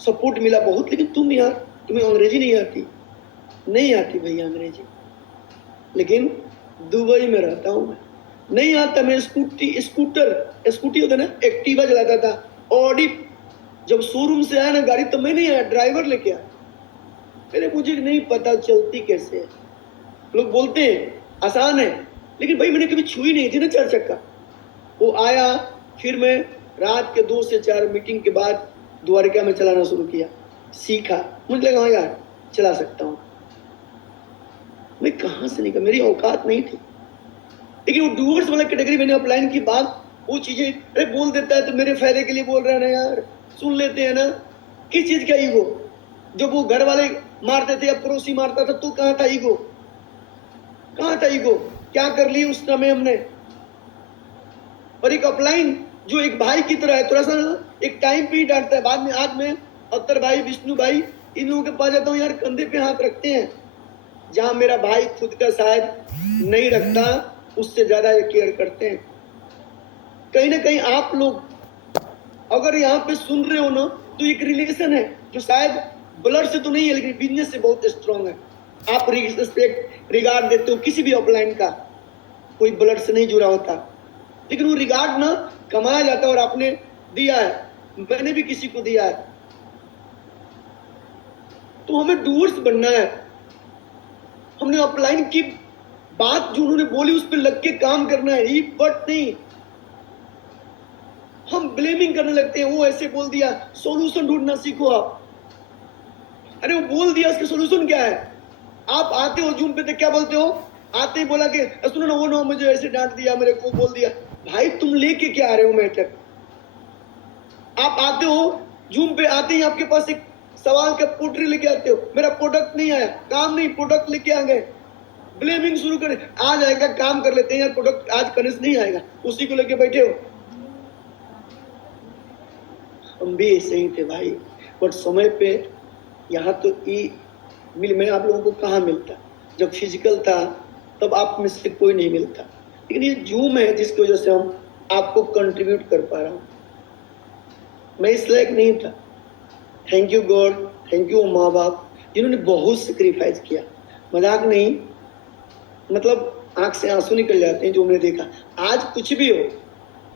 सपोर्ट मिला बहुत, लेकिन तुम यार तुम्हें अंग्रेजी नहीं आती। नहीं आती भैया अंग्रेजी, लेकिन दुबई में रहता हूं मैं, नहीं आता। मैं स्कूटी होता ना, एक्टिवा चलाता था। ऑडी जब शोरूम से आया ना गाड़ी, तो मैं नहीं आया, ड्राइवर लेके आया। मेरे मुझे नहीं पता चलती कैसे है। लोग बोलते हैं आसान है, लेकिन भाई मैंने कभी छुई नहीं थी ना 4 चक्का। वो आया, फिर मैं रात के 2 से 4 मीटिंग के बाद द्वारका में चलाना शुरू किया, सीखा। मुझे लगा हाँ यार चला सकता हूँ। मैं कहां से निकला, मेरी औकात नहीं थी। लेकिन वो डूअर्स वाला कैटेगरी मैंने अपलाइन की बात, वो चीजें अरे बोल देता है तो मेरे फायदे के लिए बोल रहा है ना यार, सुन लेते हैं ना। किस चीज का ईगो? जब वो घर वाले मारते थे या पड़ोसी मारता था तो कहां था ईगो? कहां था ईगो? क्या कर ली उस समय हमने? और एक अपलाइन जो एक भाई की तरह है, थोड़ा सा एक टाइम पे ही डांटता है, बाद में आज मैं अख्तर भाई, विष्णु भाई, इन लोगों के पास जाता हूँ यार, कंधे पे हाथ रखते हैं। जहां मेरा भाई खुद का शायद नहीं रखता, उससे ज्यादा ये केयर करते हैं। कहीं ना कहीं आप लोग अगर यहाँ पे सुन रहे हो ना, तो एक रिलेशन है जो शायद ब्लड से तो नहीं है, लेकिन बिजनेस से बहुत स्ट्रांग है। आप रिस्पेक्ट रिगार्ड देते हो किसी भी ऑफलाइन का, कोई ब्लड से नहीं जुड़ा होता, लेकिन वो रिगार्ड ना कमाया जाता है। और आपने दिया है, मैंने भी किसी को दिया है। तो हमें डूअर्स बनना है। हमने ऑफलाइन की बात जो उन्होंने बोली उस पर लग के काम करना है, ही बट नहीं। हम ब्लेमिंग करने लगते हैं, वो ऐसे बोल दिया, सॉल्यूशन ढूंढना सीखो आप। अरे वो बोल दिया, उसका सॉल्यूशन क्या है? आप आते हो जूम पे तो क्या बोलते हो? आते ही बोला कि सुनो ना, वो ना मुझे ऐसे डांट दिया, मेरे को बोल दिया। भाई तुम लेके क्या आ रहे हो मैटर? आप आते हो जूम पे, आते ही आपके पास एक सवाल का पोट्री लेके आते हो, मेरा प्रोडक्ट नहीं आया, काम नहीं, प्रोडक्ट लेके आ गए। ब्लेमिंग शुरू करें, आ जाएगा काम कर लेते हैं यार, प्रोडक्ट आज करने से नहीं आएगा, उसी को लेके बैठे हो। हम भी ऐसे ही थे भाई, बट समय पे यहाँ तो मिल मैं आप लोगों को कहाँ मिलता। जब फिजिकल था तब आप में से कोई नहीं मिलता, लेकिन ये जूम है जिसकी वजह से हम आपको कंट्रीब्यूट कर पा रहा हूँ। मैं इस लायक नहीं था। Thank you God, thank you माँ बाप जिन्होंने बहुत सेक्रीफाइस किया। मजाक नहीं, मतलब आंख से आंसू निकल जाते हैं जो हमने देखा। आज कुछ भी हो,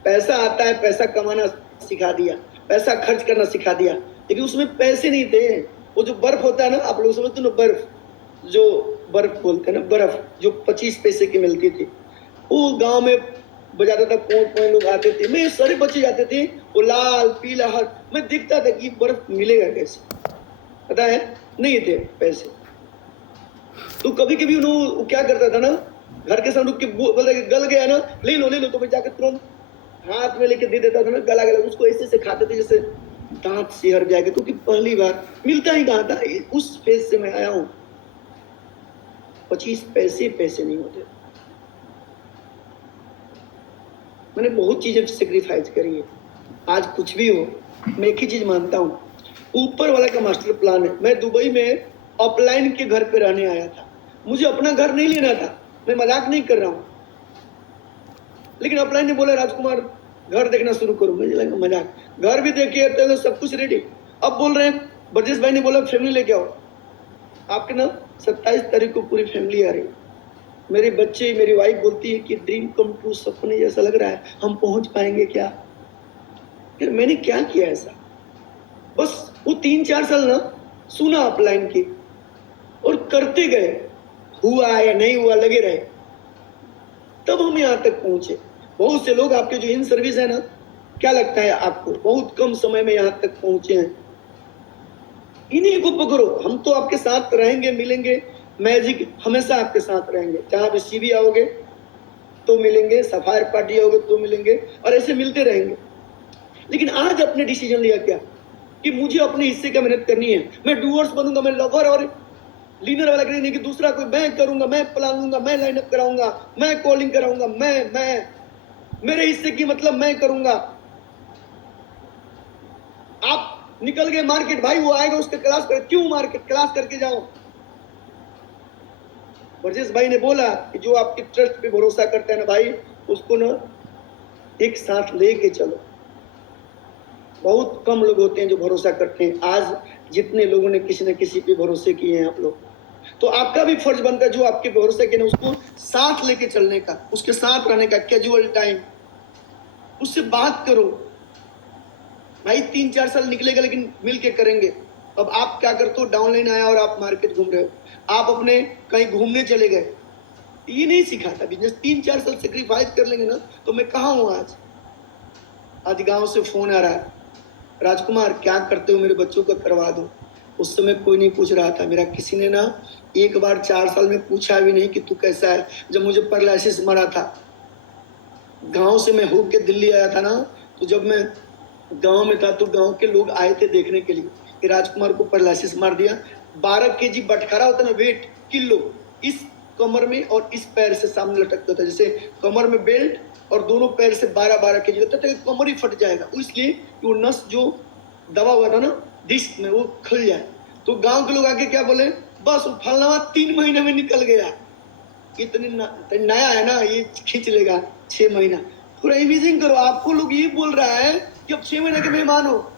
पैसा आता है, पैसा कमाना सिखा दिया, पैसा खर्च करना सिखा दिया, लेकिन उसमें पैसे नहीं थे। वो जो बर्फ होता है ना, आप लोग समझते हो ना, बर्फ जो बर्फ बोलते हैं ना, बर्फ जो 25 पैसे की मिलती थी, वो गांव में बजाता था, कोट में लोग आते थे, मैं सारे बच्चे जाते थे, वो लाल पीला हर, मैं देखता था कि बर्फ मिलेगा कैसे, पता है नहीं थे पैसे। तो कभी कभी उन्होंने क्या करता था ना, घर के सामने के बोलता कि गल गया ना, ले लो, तो मैं जाकर तुरंत हाथ में लेके दे देता था ना, गला उसको ऐसे से खाते थे जैसे दांत सिहर जाएगा, क्योंकि पहली बार मिलता ही कहाँ था। उस फेज से मैं आया हूँ। 25 पैसे नहीं होते। मैंने बहुत चीजें सेक्रीफाइस करी है। आज कुछ भी हो, मैं एक ही चीज मानता हूँ, ऊपर वाला का मास्टर प्लान है। मैं दुबई में ऑफलाइन के घर पे रहने आया था, मुझे अपना घर नहीं लेना था, मैं मजाक नहीं कर रहा हूँ, लेकिन ऑफलाइन ने बोला राजकुमार घर देखना शुरू करो। मुझे लगा मजाक, घर भी देखिए तो सब कुछ रेडी। अब बोल रहे हैं ब्रजेश भाई ने बोला फैमिली लेके आओ। आपके ना 27 तारीख को पूरी फैमिली आ रही है। मेरे बच्चे, मेरी वाइफ बोलती है कि ड्रीम कम ट्रू, सपने जैसा लग रहा है, हम पहुंच पाएंगे क्या? फिर मैंने क्या किया ऐसा? बस वो 3-4 साल ना सुना अपलाइन की और करते गए, हुआ या नहीं हुआ लगे रहे, तब हम यहाँ तक पहुंचे। बहुत से लोग आपके जो इन सर्विस है ना, क्या लगता है आपको, बहुत कम समय में यहाँ तक पहुंचे हैं। इन्हीं को पकड़ो, हम तो आपके साथ रहेंगे, मिलेंगे, मैजिक हमेशा आपके साथ रहेंगे। जहां भी सीबी आओगे तो मिलेंगे, सफायर पार्टी आओगे तो मिलेंगे, और ऐसे मिलते रहेंगे। लेकिन आज अपने डिसीजन लिया क्या कि मुझे अपने हिस्से का मेहनत करनी है। मैं डूअर्स बनूंगा, मैं लवर और लीनर वाला नहीं कि दूसरा कोई, मैं करूंगा, मैं प्लान लूंगा, मैं लाइनअप कराऊंगा, मैं कॉलिंग कराऊंगा, मैं मेरे हिस्से की मतलब मैं करूंगा। आप निकल गए मार्केट, भाई वो आएगा उसका क्लास कर, क्यों मार्केट क्लास करके जाओ। वर्जेश भाई ने बोला कि जो आपके ट्रस्ट पे भरोसा करता है ना भाई, उसको ना एक साथ लेके चलो। बहुत कम लोग होते हैं जो भरोसा करते हैं। आज जितने लोगों ने किसी न किसी पे भरोसे किए हैं आप लोग, तो आपका भी फर्ज बनता है जो आपके भरोसे के ना उसको साथ लेके चलने का, उसके साथ रहने का। कैजुअल टाइम, उससे बात करो भाई। 3-4 साल निकलेगा लेकिन मिल के करेंगे। अब आप क्या करते हो, डाउनलाइन आया और आप मार्केट घूम रहे हो, आप अपने कहीं घूमने चले गए, ये नहीं सिखाता बिजनेस। 3-4 साल सेक्रीफाइस कर लेंगे ना, तो मैं कहाँ हूँ आज। आज गांव से फोन आ रहा है, राजकुमार क्या करते हो, मेरे बच्चों का करवा दो। उस समय कोई नहीं पूछ रहा था मेरा, किसी ने ना एक बार 4 साल में पूछा भी नहीं कि तू कैसा है। जब मुझे पैरालिसिस मरा था, गांव से मैं होके दिल्ली आया था ना, तो जब मैं गांव में था तो गांव के लोग आए थे देखने के लिए कि राजकुमार को पैरालिसिस मार दिया। 12 केजी बटखरा होता ना, वेट किलो, इस कमर में और इस पैर से सामने लटकता था। जैसे कमर में बेल्ट और दोनों पैर से 12-12 केजी लगता था, कमर ही फट जाएगा। वो इसलिए कि वो नस जो दबा हुआ था ना डिस्क में, वो खुल जाए। तो गांव के लोग आके क्या बोले, बस वो फलना 3 महीने में निकल गया। इतनी नया है ना, ये खींच लेगा 6 महीना। थोड़ा इमेजिन करो, आपको लोग ये बोल रहा है कि अब 6 महीने के मेहमान हो।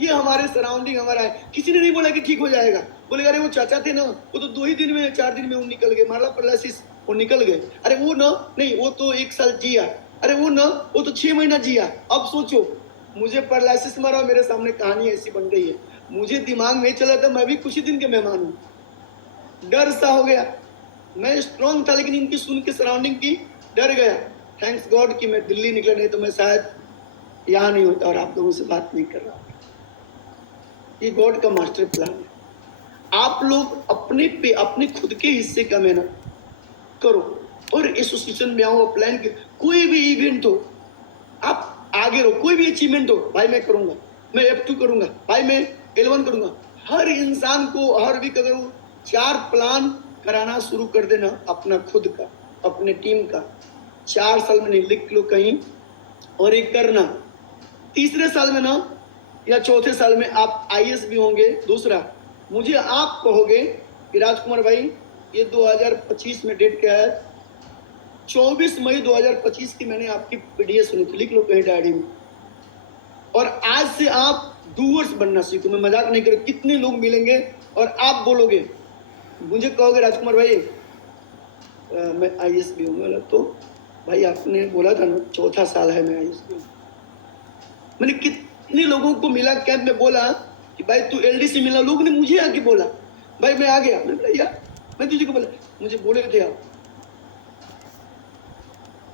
ये हमारे सराउंडिंग हमारा है। किसी ने नहीं बोला कि ठीक हो जाएगा। बोलेगा अरे वो चाचा थे ना, वो तो 2 ही दिन में 4 दिन में वो निकल गए, मारा पैरालिसिस, वो निकल गए। अरे वो ना नहीं, वो तो 1 साल जिया। अरे वो ना, वो तो 6 महीना जिया। अब सोचो, मुझे पैरालिसिस मारा, मेरे सामने कहानी ऐसी बन गई है। मुझे दिमाग में चला था मैं भी कुछ ही दिन के मेहमान हूँ। डर सा हो गया। मैं स्ट्रांग था लेकिन इनकी सुन के सराउंडिंग की डर गया। थैंक्स गॉड कि मैं दिल्ली निकला, नहीं तो मैं शायद यहाँ नहीं होता और आप लोगों से बात नहीं कर रहा। ये गॉड का मास्टर प्लान है। आप लोग अपने पे अपने खुद के हिस्से का मेहनत करो और एसोसिएशन में आओ, प्लान के कोई भी इवेंट हो आप आगे रहो। कोई भी अचीवमेंट हो, भाई मैं करूंगा, मैं F2 करूंगा, भाई मैं L1 करूंगा। हर इंसान को हर वीक अगर वो 4 प्लान कराना शुरू कर देना अपना खुद का, अपने टीम का, 4 साल में नहीं, लिख लो कहीं, और एक करना। तीसरे साल में ना या चौथे साल में आप IAS भी होंगे। दूसरा, मुझे आप कहोगे कि राजकुमार भाई ये 2025 में डेट क्या है, 24 मई 2025 की मैंने आपकी पीडीएफ सुनी थी, लिख लो कहीं डायरी में। और आज से आप डूअर्स बनना सीखो। मैं मजाक नहीं कर, कितने लोग मिलेंगे और आप बोलोगे, मुझे कहोगे राजकुमार भाई मैं IAS भी हूँ, तो भाई आपने बोला था ना 4था साल है मैं IAS भी हूँ। मैंने कितने लोगों को मिला कैंप में, बोला कि भाई तू LD से मिला, लोग ने मुझे आके बोला भाई मैं आ गया। मैंने बोला यार मैं तुझे को बोला, मुझे बोले थे आप।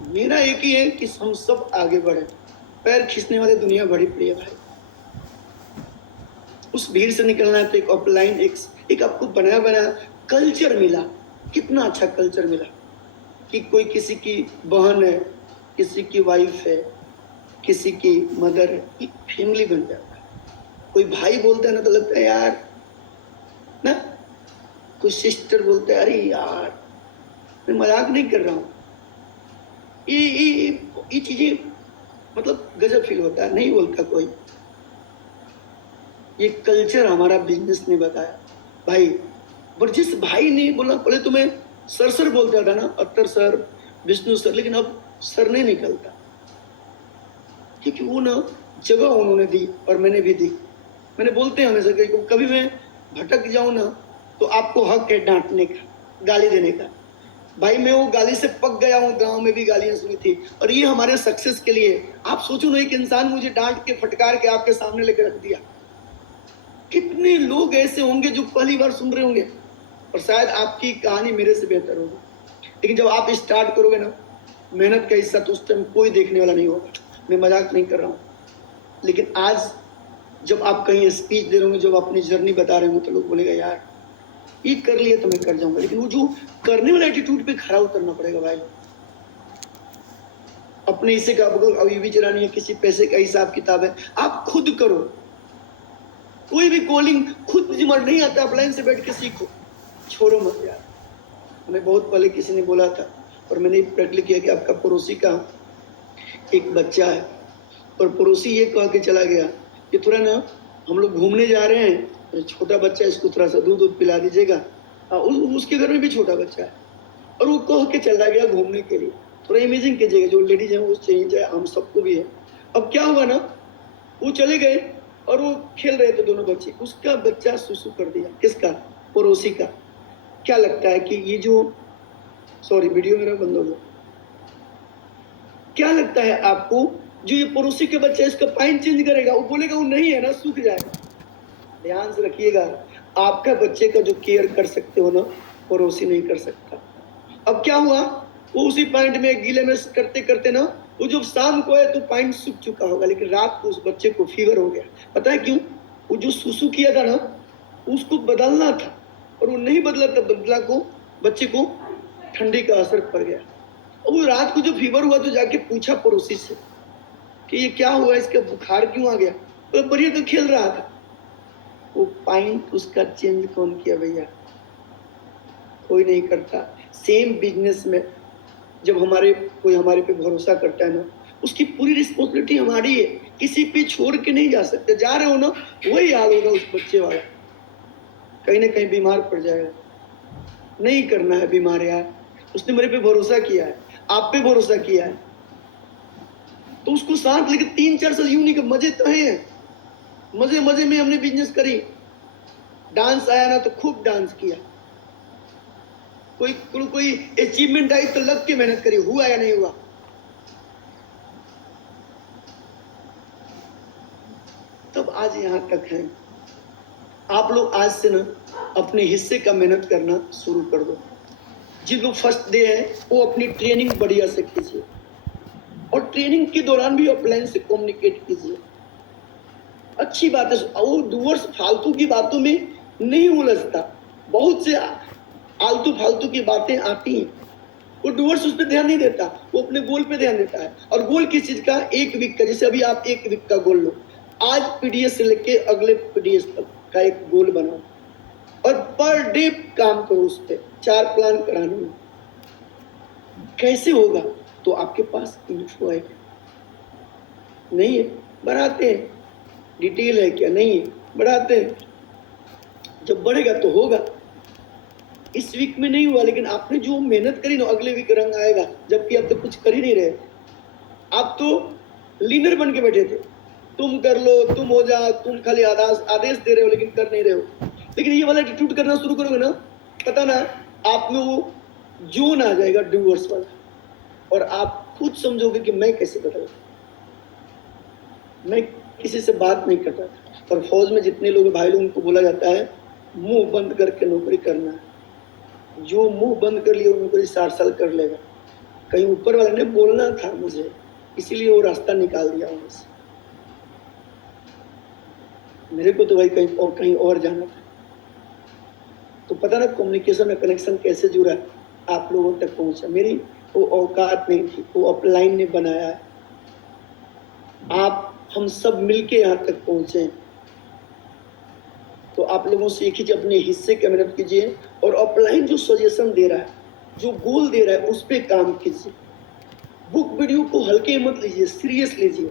मेरा एक ही है कि हम सब आगे बढ़े। पैर खींचने वाले दुनिया बड़ी प्रिय भाई। उस भीड़ से निकलना है तो एक ऑफलाइन एक आपको बनाया बनाया कल्चर मिला। कितना अच्छा कल्चर मिला कि कोई किसी की बहन है, किसी की वाइफ है, किसी की मदर है, एक फैमिली बन जाता है। कोई भाई बोलता है ना तो लगता है यार ना, कोई सिस्टर बोलता है अरे यार, मैं मजाक नहीं कर रहा हूँ। ये चीजें मतलब गजब फील होता है, नहीं बोलता कोई। ये कल्चर हमारा बिजनेस ने बताया भाई। पर जिस भाई ने बोला, पहले तो मैं सर बोलता था ना, अख्तर सर, विष्णु सर, लेकिन अब सर नहीं निकलता, क्योंकि वो ना जगह उन्होंने दी और मैंने भी दी। मैंने बोलते हैं हमेशा कि कभी मैं भटक जाऊं ना तो आपको हक है डांटने का, गाली देने का। भाई मैं वो गाली से पक गया हूँ, गांव में भी गालियां सुनी थी, और ये हमारे सक्सेस के लिए। आप सोचो ना, एक इंसान मुझे डांट के फटकार के आपके सामने लेकर रख दिया। कितने लोग ऐसे होंगे जो पहली बार सुन रहे होंगे, और शायद आपकी कहानी मेरे से बेहतर होगी, लेकिन जब आप स्टार्ट करोगे ना, मेहनत का हिस्सा तो उस टाइम कोई देखने वाला नहीं होगा। मैं मजाक नहीं कर रहा हूँ, लेकिन आज जब आप कहीं स्पीच दे रहे होंगे, जब अपनी जर्नी बता रहे होंगे, तो लोग बोलेगा यार ये कर लिया तो मैं कर जाऊंगा। लेकिन वो जो करने वाला एटीट्यूड पे खरा उतरना पड़ेगा भाई। अपने हिस्से का अभी भी चलानी है, किसी पैसे का हिसाब किताब है, आप खुद करो। कोई भी कॉलिंग खुद जिम्मेदार नहीं आता, अपलाइन से बैठ के सीखो, छोड़ो मत यार। हमें बहुत पहले किसी ने बोला था, और मैंने प्रैक्टिकल किया कि आपका पड़ोसी का एक बच्चा है, और पड़ोसी ये कह के चला गया कि थोड़ा ना हम लोग घूमने जा रहे हैं, छोटा बच्चा, इसको थोड़ा सा दूध पिला दीजिएगा। उसके घर में भी छोटा बच्चा है, और वो कह के चला गया घूमने के लिए। थोड़ा इमेजिन कीजिएगा, जो लेडीज है वो चेंज है, हम सबको भी है। अब क्या हुआ ना, वो चले गए और वो खेल रहे थे दोनों बच्चे, उसका बच्चा सुसु कर दिया। किसका? पड़ोसी का। क्या लगता है कि ये जो, सॉरी वीडियो मेरा बंद हो गया, क्या लगता है आपको जो ये पड़ोसी के बच्चा इसका पाइन चेंज करेगा? वो बोलेगा वो नहीं है ना, सूख जाएगा। ध्यान से रखिएगा, आपका बच्चे का जो केयर कर सकते हो ना, पड़ोसी नहीं कर सकता। अब क्या हुआ, वो उसी पॉइंट में गीले में करते करते ना, वो जब शाम को है तो पॉइंट सूख चुका होगा, लेकिन रात को उस बच्चे को फीवर हो गया। पता है क्यों? वो जो सुसु किया था ना, उसको बदलना था, और वो नहीं बदला था, बदला को बच्चे को ठंडी का असर पड़ गया। और वो रात को जो फीवर हुआ तो जाके पूछा पड़ोसी से कि ये क्या हुआ, इसका बुखार क्यों आ गया? तो बढ़िया तो खेल रहा था। वो पॉइंट उसका चेंज कौन किया भैया? कोई नहीं करता। सेम बिजनेस में जब कोई हमारे पे भरोसा करता है ना, उसकी पूरी रिस्पॉन्सिबिलिटी हमारी है, किसी पे छोड़ के नहीं जा सकते। जा रहे हो ना, वही हाल होगा उस बच्चे वाला, कहीं ना कहीं बीमार पड़ जाएगा। नहीं करना है बीमार यार, उसने मेरे पे भरोसा किया है, आप पे भरोसा किया है, तो उसको साथ लेके 3-4 साल यूं नहीं कर, मजे तो हैं, मजे मजे में हमने बिजनेस करी। डांस आया ना तो खूब डांस किया, कोई अचीवमेंट आई तो लग के मेहनत करी, हुआ या नहीं हुआ? तब आज यहां तक है। आप लोग आज से ना अपने हिस्से का मेहनत करना शुरू कर दो। जिन लोग फर्स्ट डे है वो अपनी ट्रेनिंग बढ़िया से कीजिए, और ट्रेनिंग के दौरान भी ऑफलाइन से कम्युनिकेट कीजिए। अच्छी बात है, वो डूअर्स फालतू की बातों में नहीं उलझता। बहुत से आलतू फालतू की बातें आती हैं, वो डूअर्स उस पर ध्यान नहीं देता, वो अपने गोल पे ध्यान देता है। और गोल किस चीज का? 1 वीक का। जैसे अभी आप 1 वीक का गोल लो, आज पीडीएस से लेके अगले पीडीएस तक का एक गोल बनाओ, और पर डे काम करो उस पर। 4 प्लान कराने में कैसे होगा? तो आपके पास इन्फो है नहीं है, बढ़ाते हैं। डिटेल है क्या? नहीं है, बढ़ाते हैं। जब बढ़ेगा तो होगा। इस वीक में नहीं हुआ, लेकिन आपने जो मेहनत करी ना, अगले वीक रंग आएगा। जबकि आप तो कुछ कर ही नहीं रहे, आप तो लीनर बन के बैठे थे। तुम कर लो, तुम हो जा, तुम खाली आदेश दे रहे हो लेकिन कर नहीं रहे हो। लेकिन ये वाला एटीट्यूड करना शुरू करोगे ना, पता ना आप में वो जोन आ जाएगा डूअर्स वाला, और आप खुद समझोगे कि मैं कैसे बदला। मैं किसी से बात नहीं करता था, और फौज में जितने लोग भाई लोग, उनको बोला जाता है मुंह बंद करके नौकरी करना है। जो मुंह बंद कर लिया वो नौकरी 60 साल कर लेगा। कहीं ऊपर वाले ने बोलना था मुझे, इसीलिए वो रास्ता निकाल दिया वहां से। मेरे को तो भाई कहीं और जाना था। तो पता ना कम्युनिकेशन और कनेक्शन कैसे जुड़ा, आप लोगों तक पहुंचा। मेरी वो औकात नहीं थी, वो अपलाइन ने बनाया है। आप हम सब मिलके यहाँ तक पहुंचे। तो आप लोगों से एक ही, अपने हिस्से की मेहनत कीजिए, और अपलाइन जो सजेशन दे रहा है, जो गोल दे रहा है, उस पर काम कीजिए। बुक वीडियो को हल्के मत लीजिए, सीरियस लीजिए,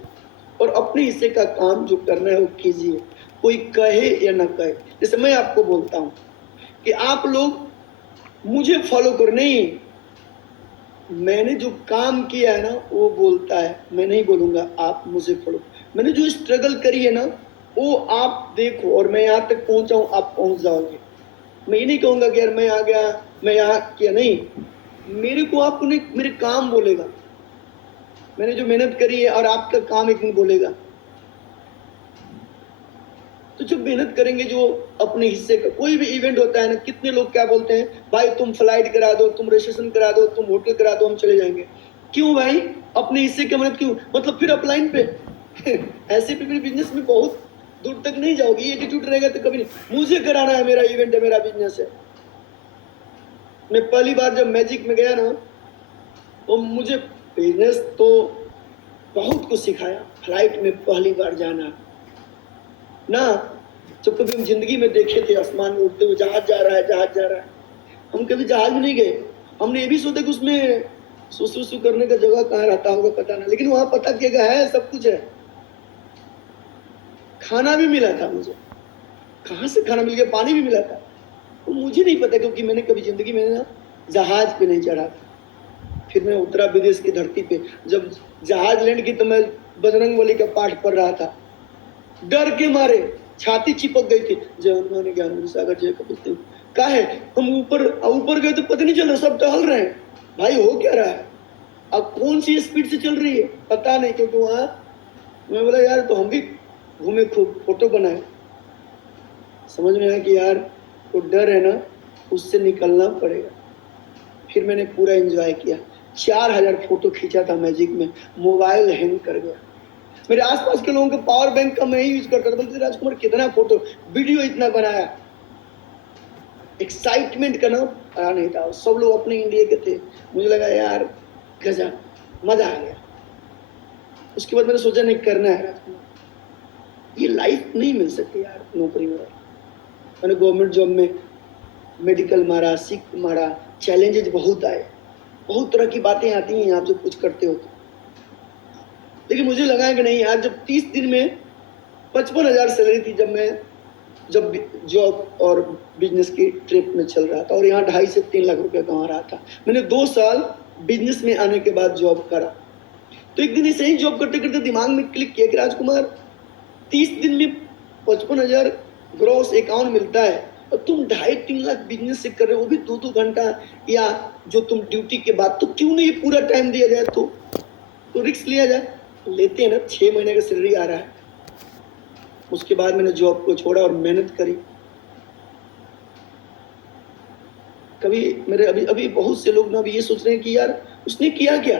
और अपने हिस्से का काम जो करना है वो कीजिए। कोई कहे या ना कहे, जैसे मैं आपको बोलता हूँ कि आप लोग मुझे फॉलो करो, नहीं, मैंने जो काम किया है ना वो बोलता है, मैं नहीं बोलूंगा आप मुझे फॉलो। मैंने जो स्ट्रगल करी है ना वो आप देखो, और मैं यहाँ तक पहुंचा हूँ, आप पहुंच जाओगे। मैं ये नहीं कहूंगा कि यार मैं आ गया, मैं यहाँ किया, नहीं, मेरे को आपको नहीं, मेरे काम बोलेगा, मैंने जो मेहनत करी है और आपका काम एक दिन बोलेगा। तो जब मेहनत करेंगे, जो अपने हिस्से का कोई भी इवेंट होता है ना, कितने लोग क्या बोलते हैं, भाई तुम फ्लाइट करा दो, तुम रजिस्ट्रेशन करा दो, तुम होटल करा दो, हम चले जाएंगे। क्यों भाई? अपने हिस्से की मेहनत क्यों? मतलब फिर अपलाइन पे ऐसे भी फिर बिजनेस में बहुत दूर तक नहीं जाओगी, एटीट्यूड रहेगा तो कभी नहीं। मुझे कराना है, मेरा इवेंट है, मेरा बिजनेस है। मैं पहली बार जब मैजिक में गया ना, तो मुझे बिजनेस तो बहुत कुछ सिखाया। फ्लाइट में पहली बार जाना ना, जब कभी हम जिंदगी में देखे थे आसमान में उड़ते हुए जहाज जा रहा है, जहाज जा रहा है, हम कभी जहाज में नहीं गए। हमने ये भी सोचा कि उसमें सुसु करने का जगह कहाँ रहता होगा पता ना, लेकिन वहां पता किया है सब कुछ है। खाना भी मिला था मुझे, कहाँ से खाना मिल गया, पानी भी मिला था, तो मुझे नहीं पता, क्योंकि मैंने कभी जिंदगी में ना जहाज पे नहीं चढ़ा था। फिर मैं उतरा विदेश की धरती पे, जब जहाज लैंड की तो मैं बजरंगबली का पाठ पढ़ रहा था, डर के मारे छाती चिपक गई थी। जय हनुमान ज्ञान गुरु सागर जय कपीस। का है, हम ऊपर ऊपर गए तो पता नहीं चल रहा, सब टहल रहे हैं, भाई हो क्या रहा है, अब कौन सी स्पीड से चल रही है पता नहीं, क्योंकि वहां मैं बोला यार, तो हम भी घूमे, खूब फोटो बनाए। समझ में आया कि यार वो डर है ना, उससे निकलना पड़ेगा। फिर मैंने पूरा एंजॉय किया। 4000 फोटो खींचा था मैजिक में, मोबाइल हैंग कर गया। मेरे आसपास के लोगों के पावर बैंक का मैं ही यूज करता था, बोलते राजकुमार कितना फोटो वीडियो इतना बनाया। एक्साइटमेंट का ना पता नहीं था, सब लोग अपने इंडिया के थे। मुझे लगा यार गजब, मजा आ गया। उसके बाद मैंने सोचा नहीं, करना है राजकुमार, ये लाइफ नहीं मिल सकती यार नौकरी में। मैंने गवर्नमेंट जॉब में मेडिकल मारा, सिक मारा, चैलेंजेस बहुत आए, बहुत तरह की बातें आती हैं आप जब कुछ करते हो तो। लेकिन मुझे लगा कि नहीं यार, जब 30 दिन में 55,000 सैलरी थी, जब जॉब और बिजनेस की ट्रिप में चल रहा था, और यहाँ 2.5 से 3 लाख रुपया कमा रहा था। मैंने 2 साल बिजनेस में आने के बाद जॉब करा, तो एक दिन ऐसे ही जॉब करते करते दिमाग में क्लिक किया कि राजकुमार 30 दिन में 55,000 ग्रॉस अकाउंट मिलता है, और तुम 2.5-3 लाख बिजनेस से कर रहे हो, वो भी 2-2 घंटा, या जो तुम ड्यूटी के बाद, तो क्यों नहीं पूरा टाइम दिया जाए, तो रिस्क लिया जाए। लेते हैं ना, 6 महीने का सैलरी आ रहा है। उसके बाद मैंने जॉब को छोड़ा और मेहनत करी। कभी मेरे अभी बहुत से लोग ना अभी ये सोच रहे हैं कि यार उसने किया क्या,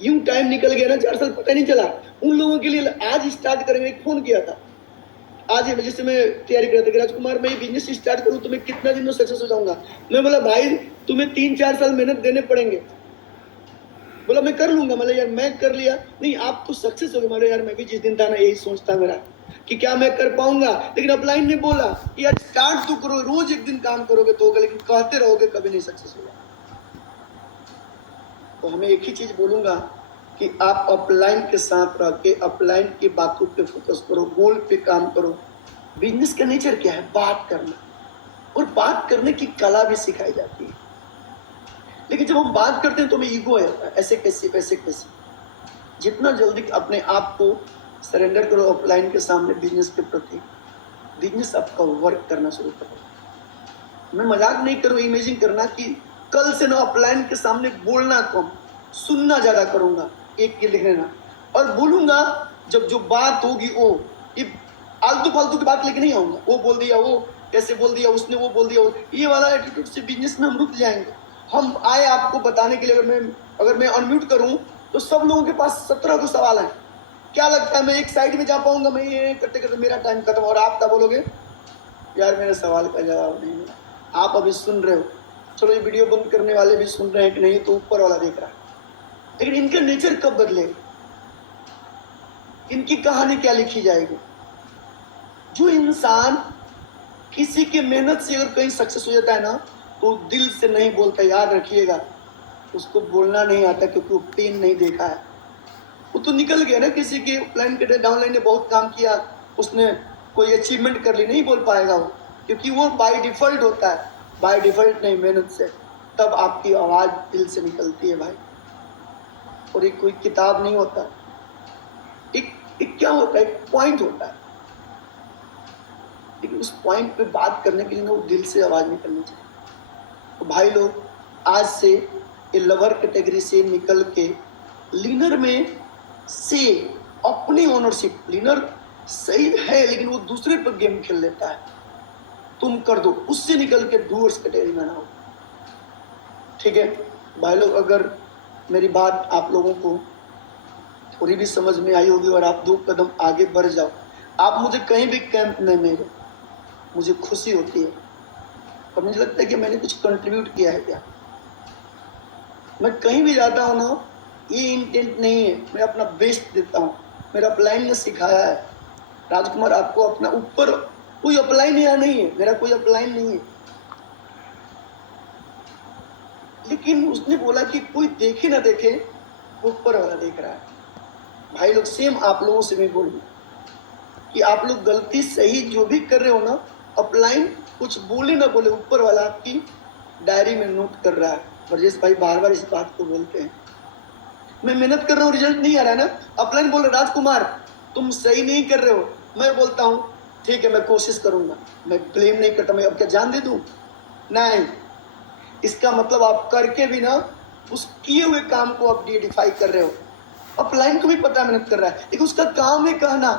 यूं टाइम निकल गया ना, 4 साल पता नहीं चला। उन लोगों के लिए आज स्टार्ट करेंगे। फोन किया था आज, जैसे मैं तैयारी कर रहा था कि राजकुमार मैं ये बिजनेस स्टार्ट करूं तो मैं कितना दिन में सक्सेस हो जाऊंगा। मैं बोला भाई तुम्हें 3-4 साल मेहनत देने पड़ेंगे। बोला मैं कर लूंगा। मतलब यार मैं कर लिया, नहीं आप तो सक्सेस हो गए। मतलब यार मैं भी जिस दिन था ना यही सोचता मेरा कि क्या मैं कर पाऊंगा, लेकिन अपलाइन ने बोला कि यार स्टार्ट तो करो, रोज एक दिन काम करोगे तो होगा, लेकिन कहते रहोगे कभी नहीं सक्सेस होगा। तो हमें एक ही चीज बोलूंगा कि आप अपलाइन के साथ रह के अपलाइन की बातों पे फोकस करो, गोल पे काम करो। बिजनेस का नेचर क्या है, बात करना, और बात करने की कला भी सिखाई जाती है। लेकिन जब हम बात करते हैं तो हमें ईगो है, ऐसे कैसे वैसे कैसे। जितना जल्दी अपने आप को सरेंडर करो अपलाइन के सामने बिजनेस के प्रति, बिजनेस आपका वर्क करना शुरू करो। मैं मजाक नहीं करूँ, इमेजिन करना कि कल से ना अपलाइन के सामने बोलना कम, सुनना ज्यादा करूंगा। एक ये लिख लेना, और बोलूंगा जब जो बात होगी वो, ये आलतू फालतू की बात लेके नहीं आऊंगा। वो बोल दिया, वो कैसे बोल दिया, उसने वो बोल दिया, ये वाला एटीट्यूड से बिजनेस में हम रुक जाएंगे। हम आए आपको बताने के लिए, अगर मैं अनम्यूट करूं तो सब लोगों के पास 17 को सवाल है। क्या लगता है मैं एक साइड में जा पाऊंगा? मैं ये करते करते मेरा टाइम खत्म, और आप क्या बोलोगे, यार मेरे सवाल का जवाब नहीं मिला। आप अभी सुन रहे हो, चलो ये वीडियो बंद करने वाले भी सुन रहे हैं कि नहीं, तो ऊपर वाला देख रहा है। लेकिन इनका नेचर कब बदलेगा, इनकी कहानी क्या लिखी जाएगी? जो इंसान किसी के मेहनत से अगर कहीं सक्सेस हो जाता है ना, तो दिल से नहीं बोलता। याद रखिएगा, उसको बोलना नहीं आता, क्योंकि वो पेन नहीं देखा है। वो तो निकल गया ना, किसी के प्लान के डाउनलाइन ने बहुत काम किया, उसने कोई अचीवमेंट कर ली, नहीं बोल पाएगा वो, क्योंकि वो बाय डिफॉल्ट होता है। बाय डिफॉल्ट नहीं, मेहनत से। तब आपकी आवाज दिल से निकलती है भाई। और एक कोई किताब नहीं होता, एक क्या होता है, एक पॉइंट होता है। उस पॉइंट पे बात करने के लिए ना वो दिल से आवाज़ निकलनी चाहिए। तो भाई लोग आज से ये लवर कैटेगरी से निकल के लीनर में से अपनी ओनरशिप, लीनर सही है लेकिन वो दूसरे पर गेम खेल लेता है, तुम कर दो, उससे निकल के डूअर्स कैटेगरी में ना हो। ठीक है भाई लोग, अगर मेरी बात आप लोगों को थोड़ी भी समझ में आई होगी और आप 2 कदम आगे बढ़ जाओ, आप मुझे कहीं भी कैंप में मिले, मुझे खुशी होती है और मुझे लगता है कि मैंने कुछ कंट्रीब्यूट किया है। क्या मैं कहीं भी जाता हूँ ना, ये इंटेंट नहीं है, मैं अपना बेस्ट देता हूँ। मेरा अपलाइन ने सिखाया है, राजकुमार आपको अपना ऊपर कोई अपलाइन यहाँ नहीं है, मेरा कोई अपलाइन नहीं है, लेकिन उसने बोला कि कोई देखे ना देखे, वो ऊपर वाला देख रहा है। भाई लोग सेम आप लोगों से मैं बोलूँ कि आप लोग गलती सही जो भी कर रहे हो ना, अपलाइन कुछ बोले ना बोले, ऊपर वाला आपकी डायरी में नोट कर रहा है। ब्रजेश भाई बार बार इस बात को बोलते हैं, मैं मेहनत कर रहा हूँ, रिजल्ट नहीं आ रहा है ना, अपलाइन बोल रहे राजकुमार तुम सही नहीं कर रहे हो, मैं बोलता हूँ ठीक है मैं कोशिश करूंगा, मैं ब्लेम नहीं करता, मैं अब क्या जान दे दूं? नहीं, इसका मतलब आप करके भी ना उस किए हुए काम को आप डिफाई कर रहे हो। अपलाइन को भी पता मेहनत कर रहा है, लेकिन उसका काम है कहना,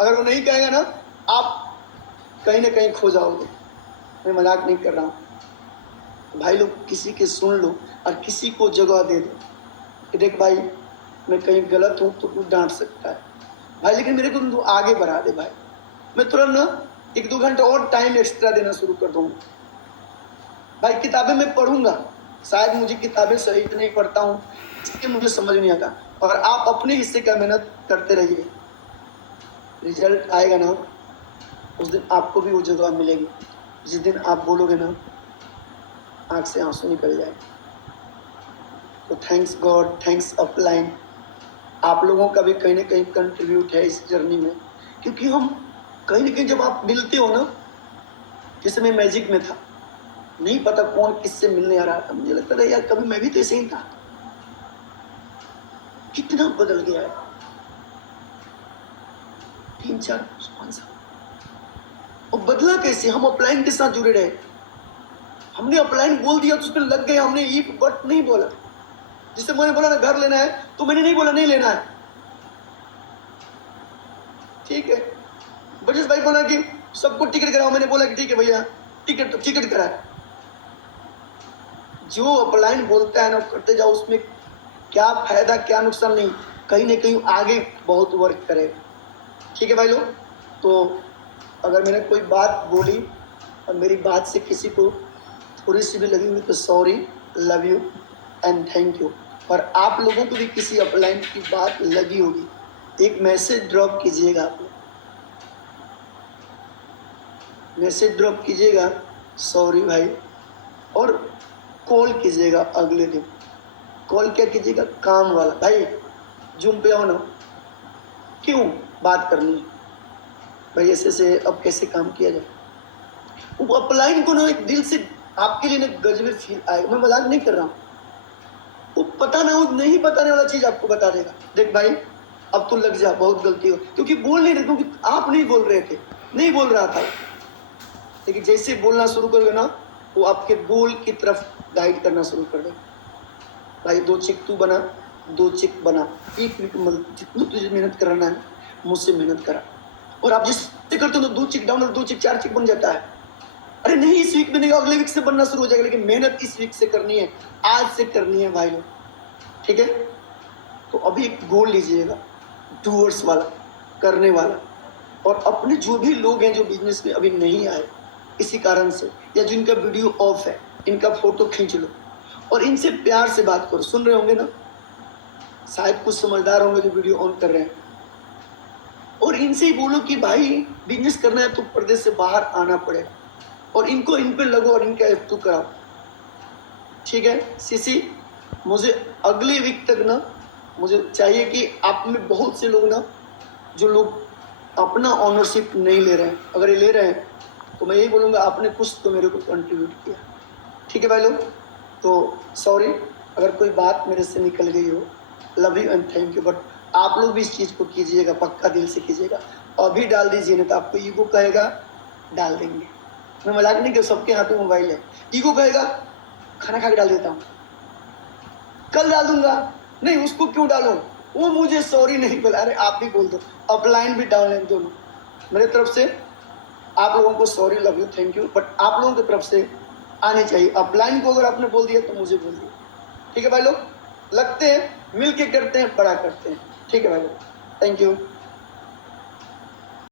अगर वो नहीं कहेगा ना आप कहीं ना कहीं खो जाओगे। मैं मजाक नहीं कर रहा हूँ भाई लोग, किसी के सुन लो और किसी को जगह दे दो कि देख भाई मैं कहीं गलत हूँ तो तू डांट सकता है भाई, लेकिन मेरे को तू आगे बढ़ा दे भाई, मैं तुरंत ना 1-2 घंटे और टाइम एक्स्ट्रा देना शुरू कर दूंगा भाई। किताबें मैं पढ़ूंगा, शायद मुझे किताबें सही नहीं पढ़ता हूँ, इसलिए मुझे समझ नहीं आता, और आप अपने हिस्से का मेहनत करते रहिए, रिजल्ट आएगा ना उस दिन आपको भी वो जगह मिलेगी जिस दिन आप बोलोगे ना आंख से आंसू निकल जाए। तो थैंक्स गॉड, थैंक्स अपलाइन, आप लोगों का भी कहीं ना कहीं कंट्रीब्यूट है इस जर्नी में, क्योंकि हम कहीं ना कहीं जब आप मिलते हो ना, जैसे मैं मैजिक में था, नहीं पता कौन किससे मिलने आ रहा था, मुझे लगता था यार कभी मैं भी तो ऐसे ही था, कितना बदल गया है 3-4-5 साल। और बदला कैसे? हम अपलाइन के साथ जुड़े रहे, हमने अपलाइन बोल दिया तो उसमें लग गए, हमने इफ बट नहीं बोला। जिससे मैंने बोला ना घर लेना है तो मैंने नहीं बोला नहीं लेना है, ठीक है। ब्रजेश भाई बोला कि सबको टिकट कराओ, मैंने बोला कि ठीक है भैया टिकट करा। जो अपलाइन बोलता है ना करते जाओ, उसमें क्या फायदा क्या नुकसान नहीं, कहीं ना कहीं आगे बहुत वर्क करेगा, ठीक है भाई लोग। तो अगर मैंने कोई बात बोली और मेरी बात से किसी को थोड़ी सी भी लगी हुई तो sorry, love you and thank you. और आप लोगों को भी किसी अपलाइन की बात लगी होगी, एक मैसेज ड्रॉप कीजिएगा, आप लोग मैसेज ड्रॉप कीजिएगा सॉरी भाई, और कॉल कीजिएगा अगले दिन। कॉल क्या कीजिएगा? काम वाला, भाई जूम पे आओ ना, क्यों बात करनी है भाई, ऐसे से अब कैसे काम किया जाए। वो अपलाइन को ना एक दिल से आपके लिए ना गजब फील आए, मैं मजाक नहीं कर रहा हूँ, वो पता ना, वो नहीं बताने वाला चीज आपको बता देगा, देख भाई अब तो लग जा, बहुत गलती हो, क्योंकि बोल नहीं रहे, क्योंकि आप नहीं बोल रहे थे, नहीं बोल रहा था, लेकिन जैसे बोलना शुरू करोगे ना वो आपके गोल की तरफ गाइड करना शुरू कर देगा। भाई 2 चिक तू बना, 2 चिक बना, एक वीक में जितना तुझे मेहनत कराना है मुझसे मेहनत करा, और आप जिससे करते हो 2 चिक डाउन 2 चिक 4 चिक बन जाता है। अरे नहीं इस वीक में नहीं, अगले वीक से बनना शुरू हो जाएगा, लेकिन मेहनत इस वीक से करनी है, आज से करनी है भाई लोग, ठीक है। तो अभी एक गोल लीजिएगा डूअर्स वाला, करने वाला, और अपने जो भी लोग हैं जो बिजनेस में अभी नहीं आए इसी कारण से, या जिनका वीडियो ऑफ है, इनका फोटो खींच लो और इनसे प्यार से बात करो। सुन रहे होंगे ना, शायद कुछ समझदार होंगे जो वीडियो ऑन कर रहे हैं, और इनसे ही बोलो कि भाई बिजनेस करना है तो प्रदेश से बाहर आना पड़ेगा, और इनको इन पे लगो और इनका F2 कराओ, ठीक है। सीसी मुझे अगले वीक तक ना मुझे चाहिए कि आप में बहुत से लोग ना जो लोग अपना ऑनरशिप नहीं ले रहे हैं, अगर ये ले रहे हैं तो मैं यही बोलूँगा आपने कुछ तो मेरे को कंट्रीब्यूट किया, ठीक है भाई लोग। तो सॉरी अगर कोई बात मेरे से निकल गई हो, love you and thank you, but आप लोग भी इस चीज़ को कीजिएगा, पक्का दिल से कीजिएगा, अभी डाल दीजिए नहीं तो आपको ईगो कहेगा डाल देंगे। मैं मजाक नहीं कर, सबके हाथ में मोबाइल है। ईगो कहेगा खाना खा के डाल देता हूँ, कल डाल दूंगा, नहीं उसको क्यों डालो, वो मुझे सॉरी नहीं बोला। अरे आप भी बोल दो, अपलाइन भी डाउनलाइन दोनों। मेरे तरफ से आप लोगों को sorry, love you, thank you, but आप लोगों की तरफ से आनी चाहिए। अपलाइन को अगर आपने बोल दिया तो मुझे बोल दिया, ठीक है भाई लोग। लगते हैं, मिल के करते हैं, बड़ा करते हैं, ठीक है भाई लोग, थैंक यू।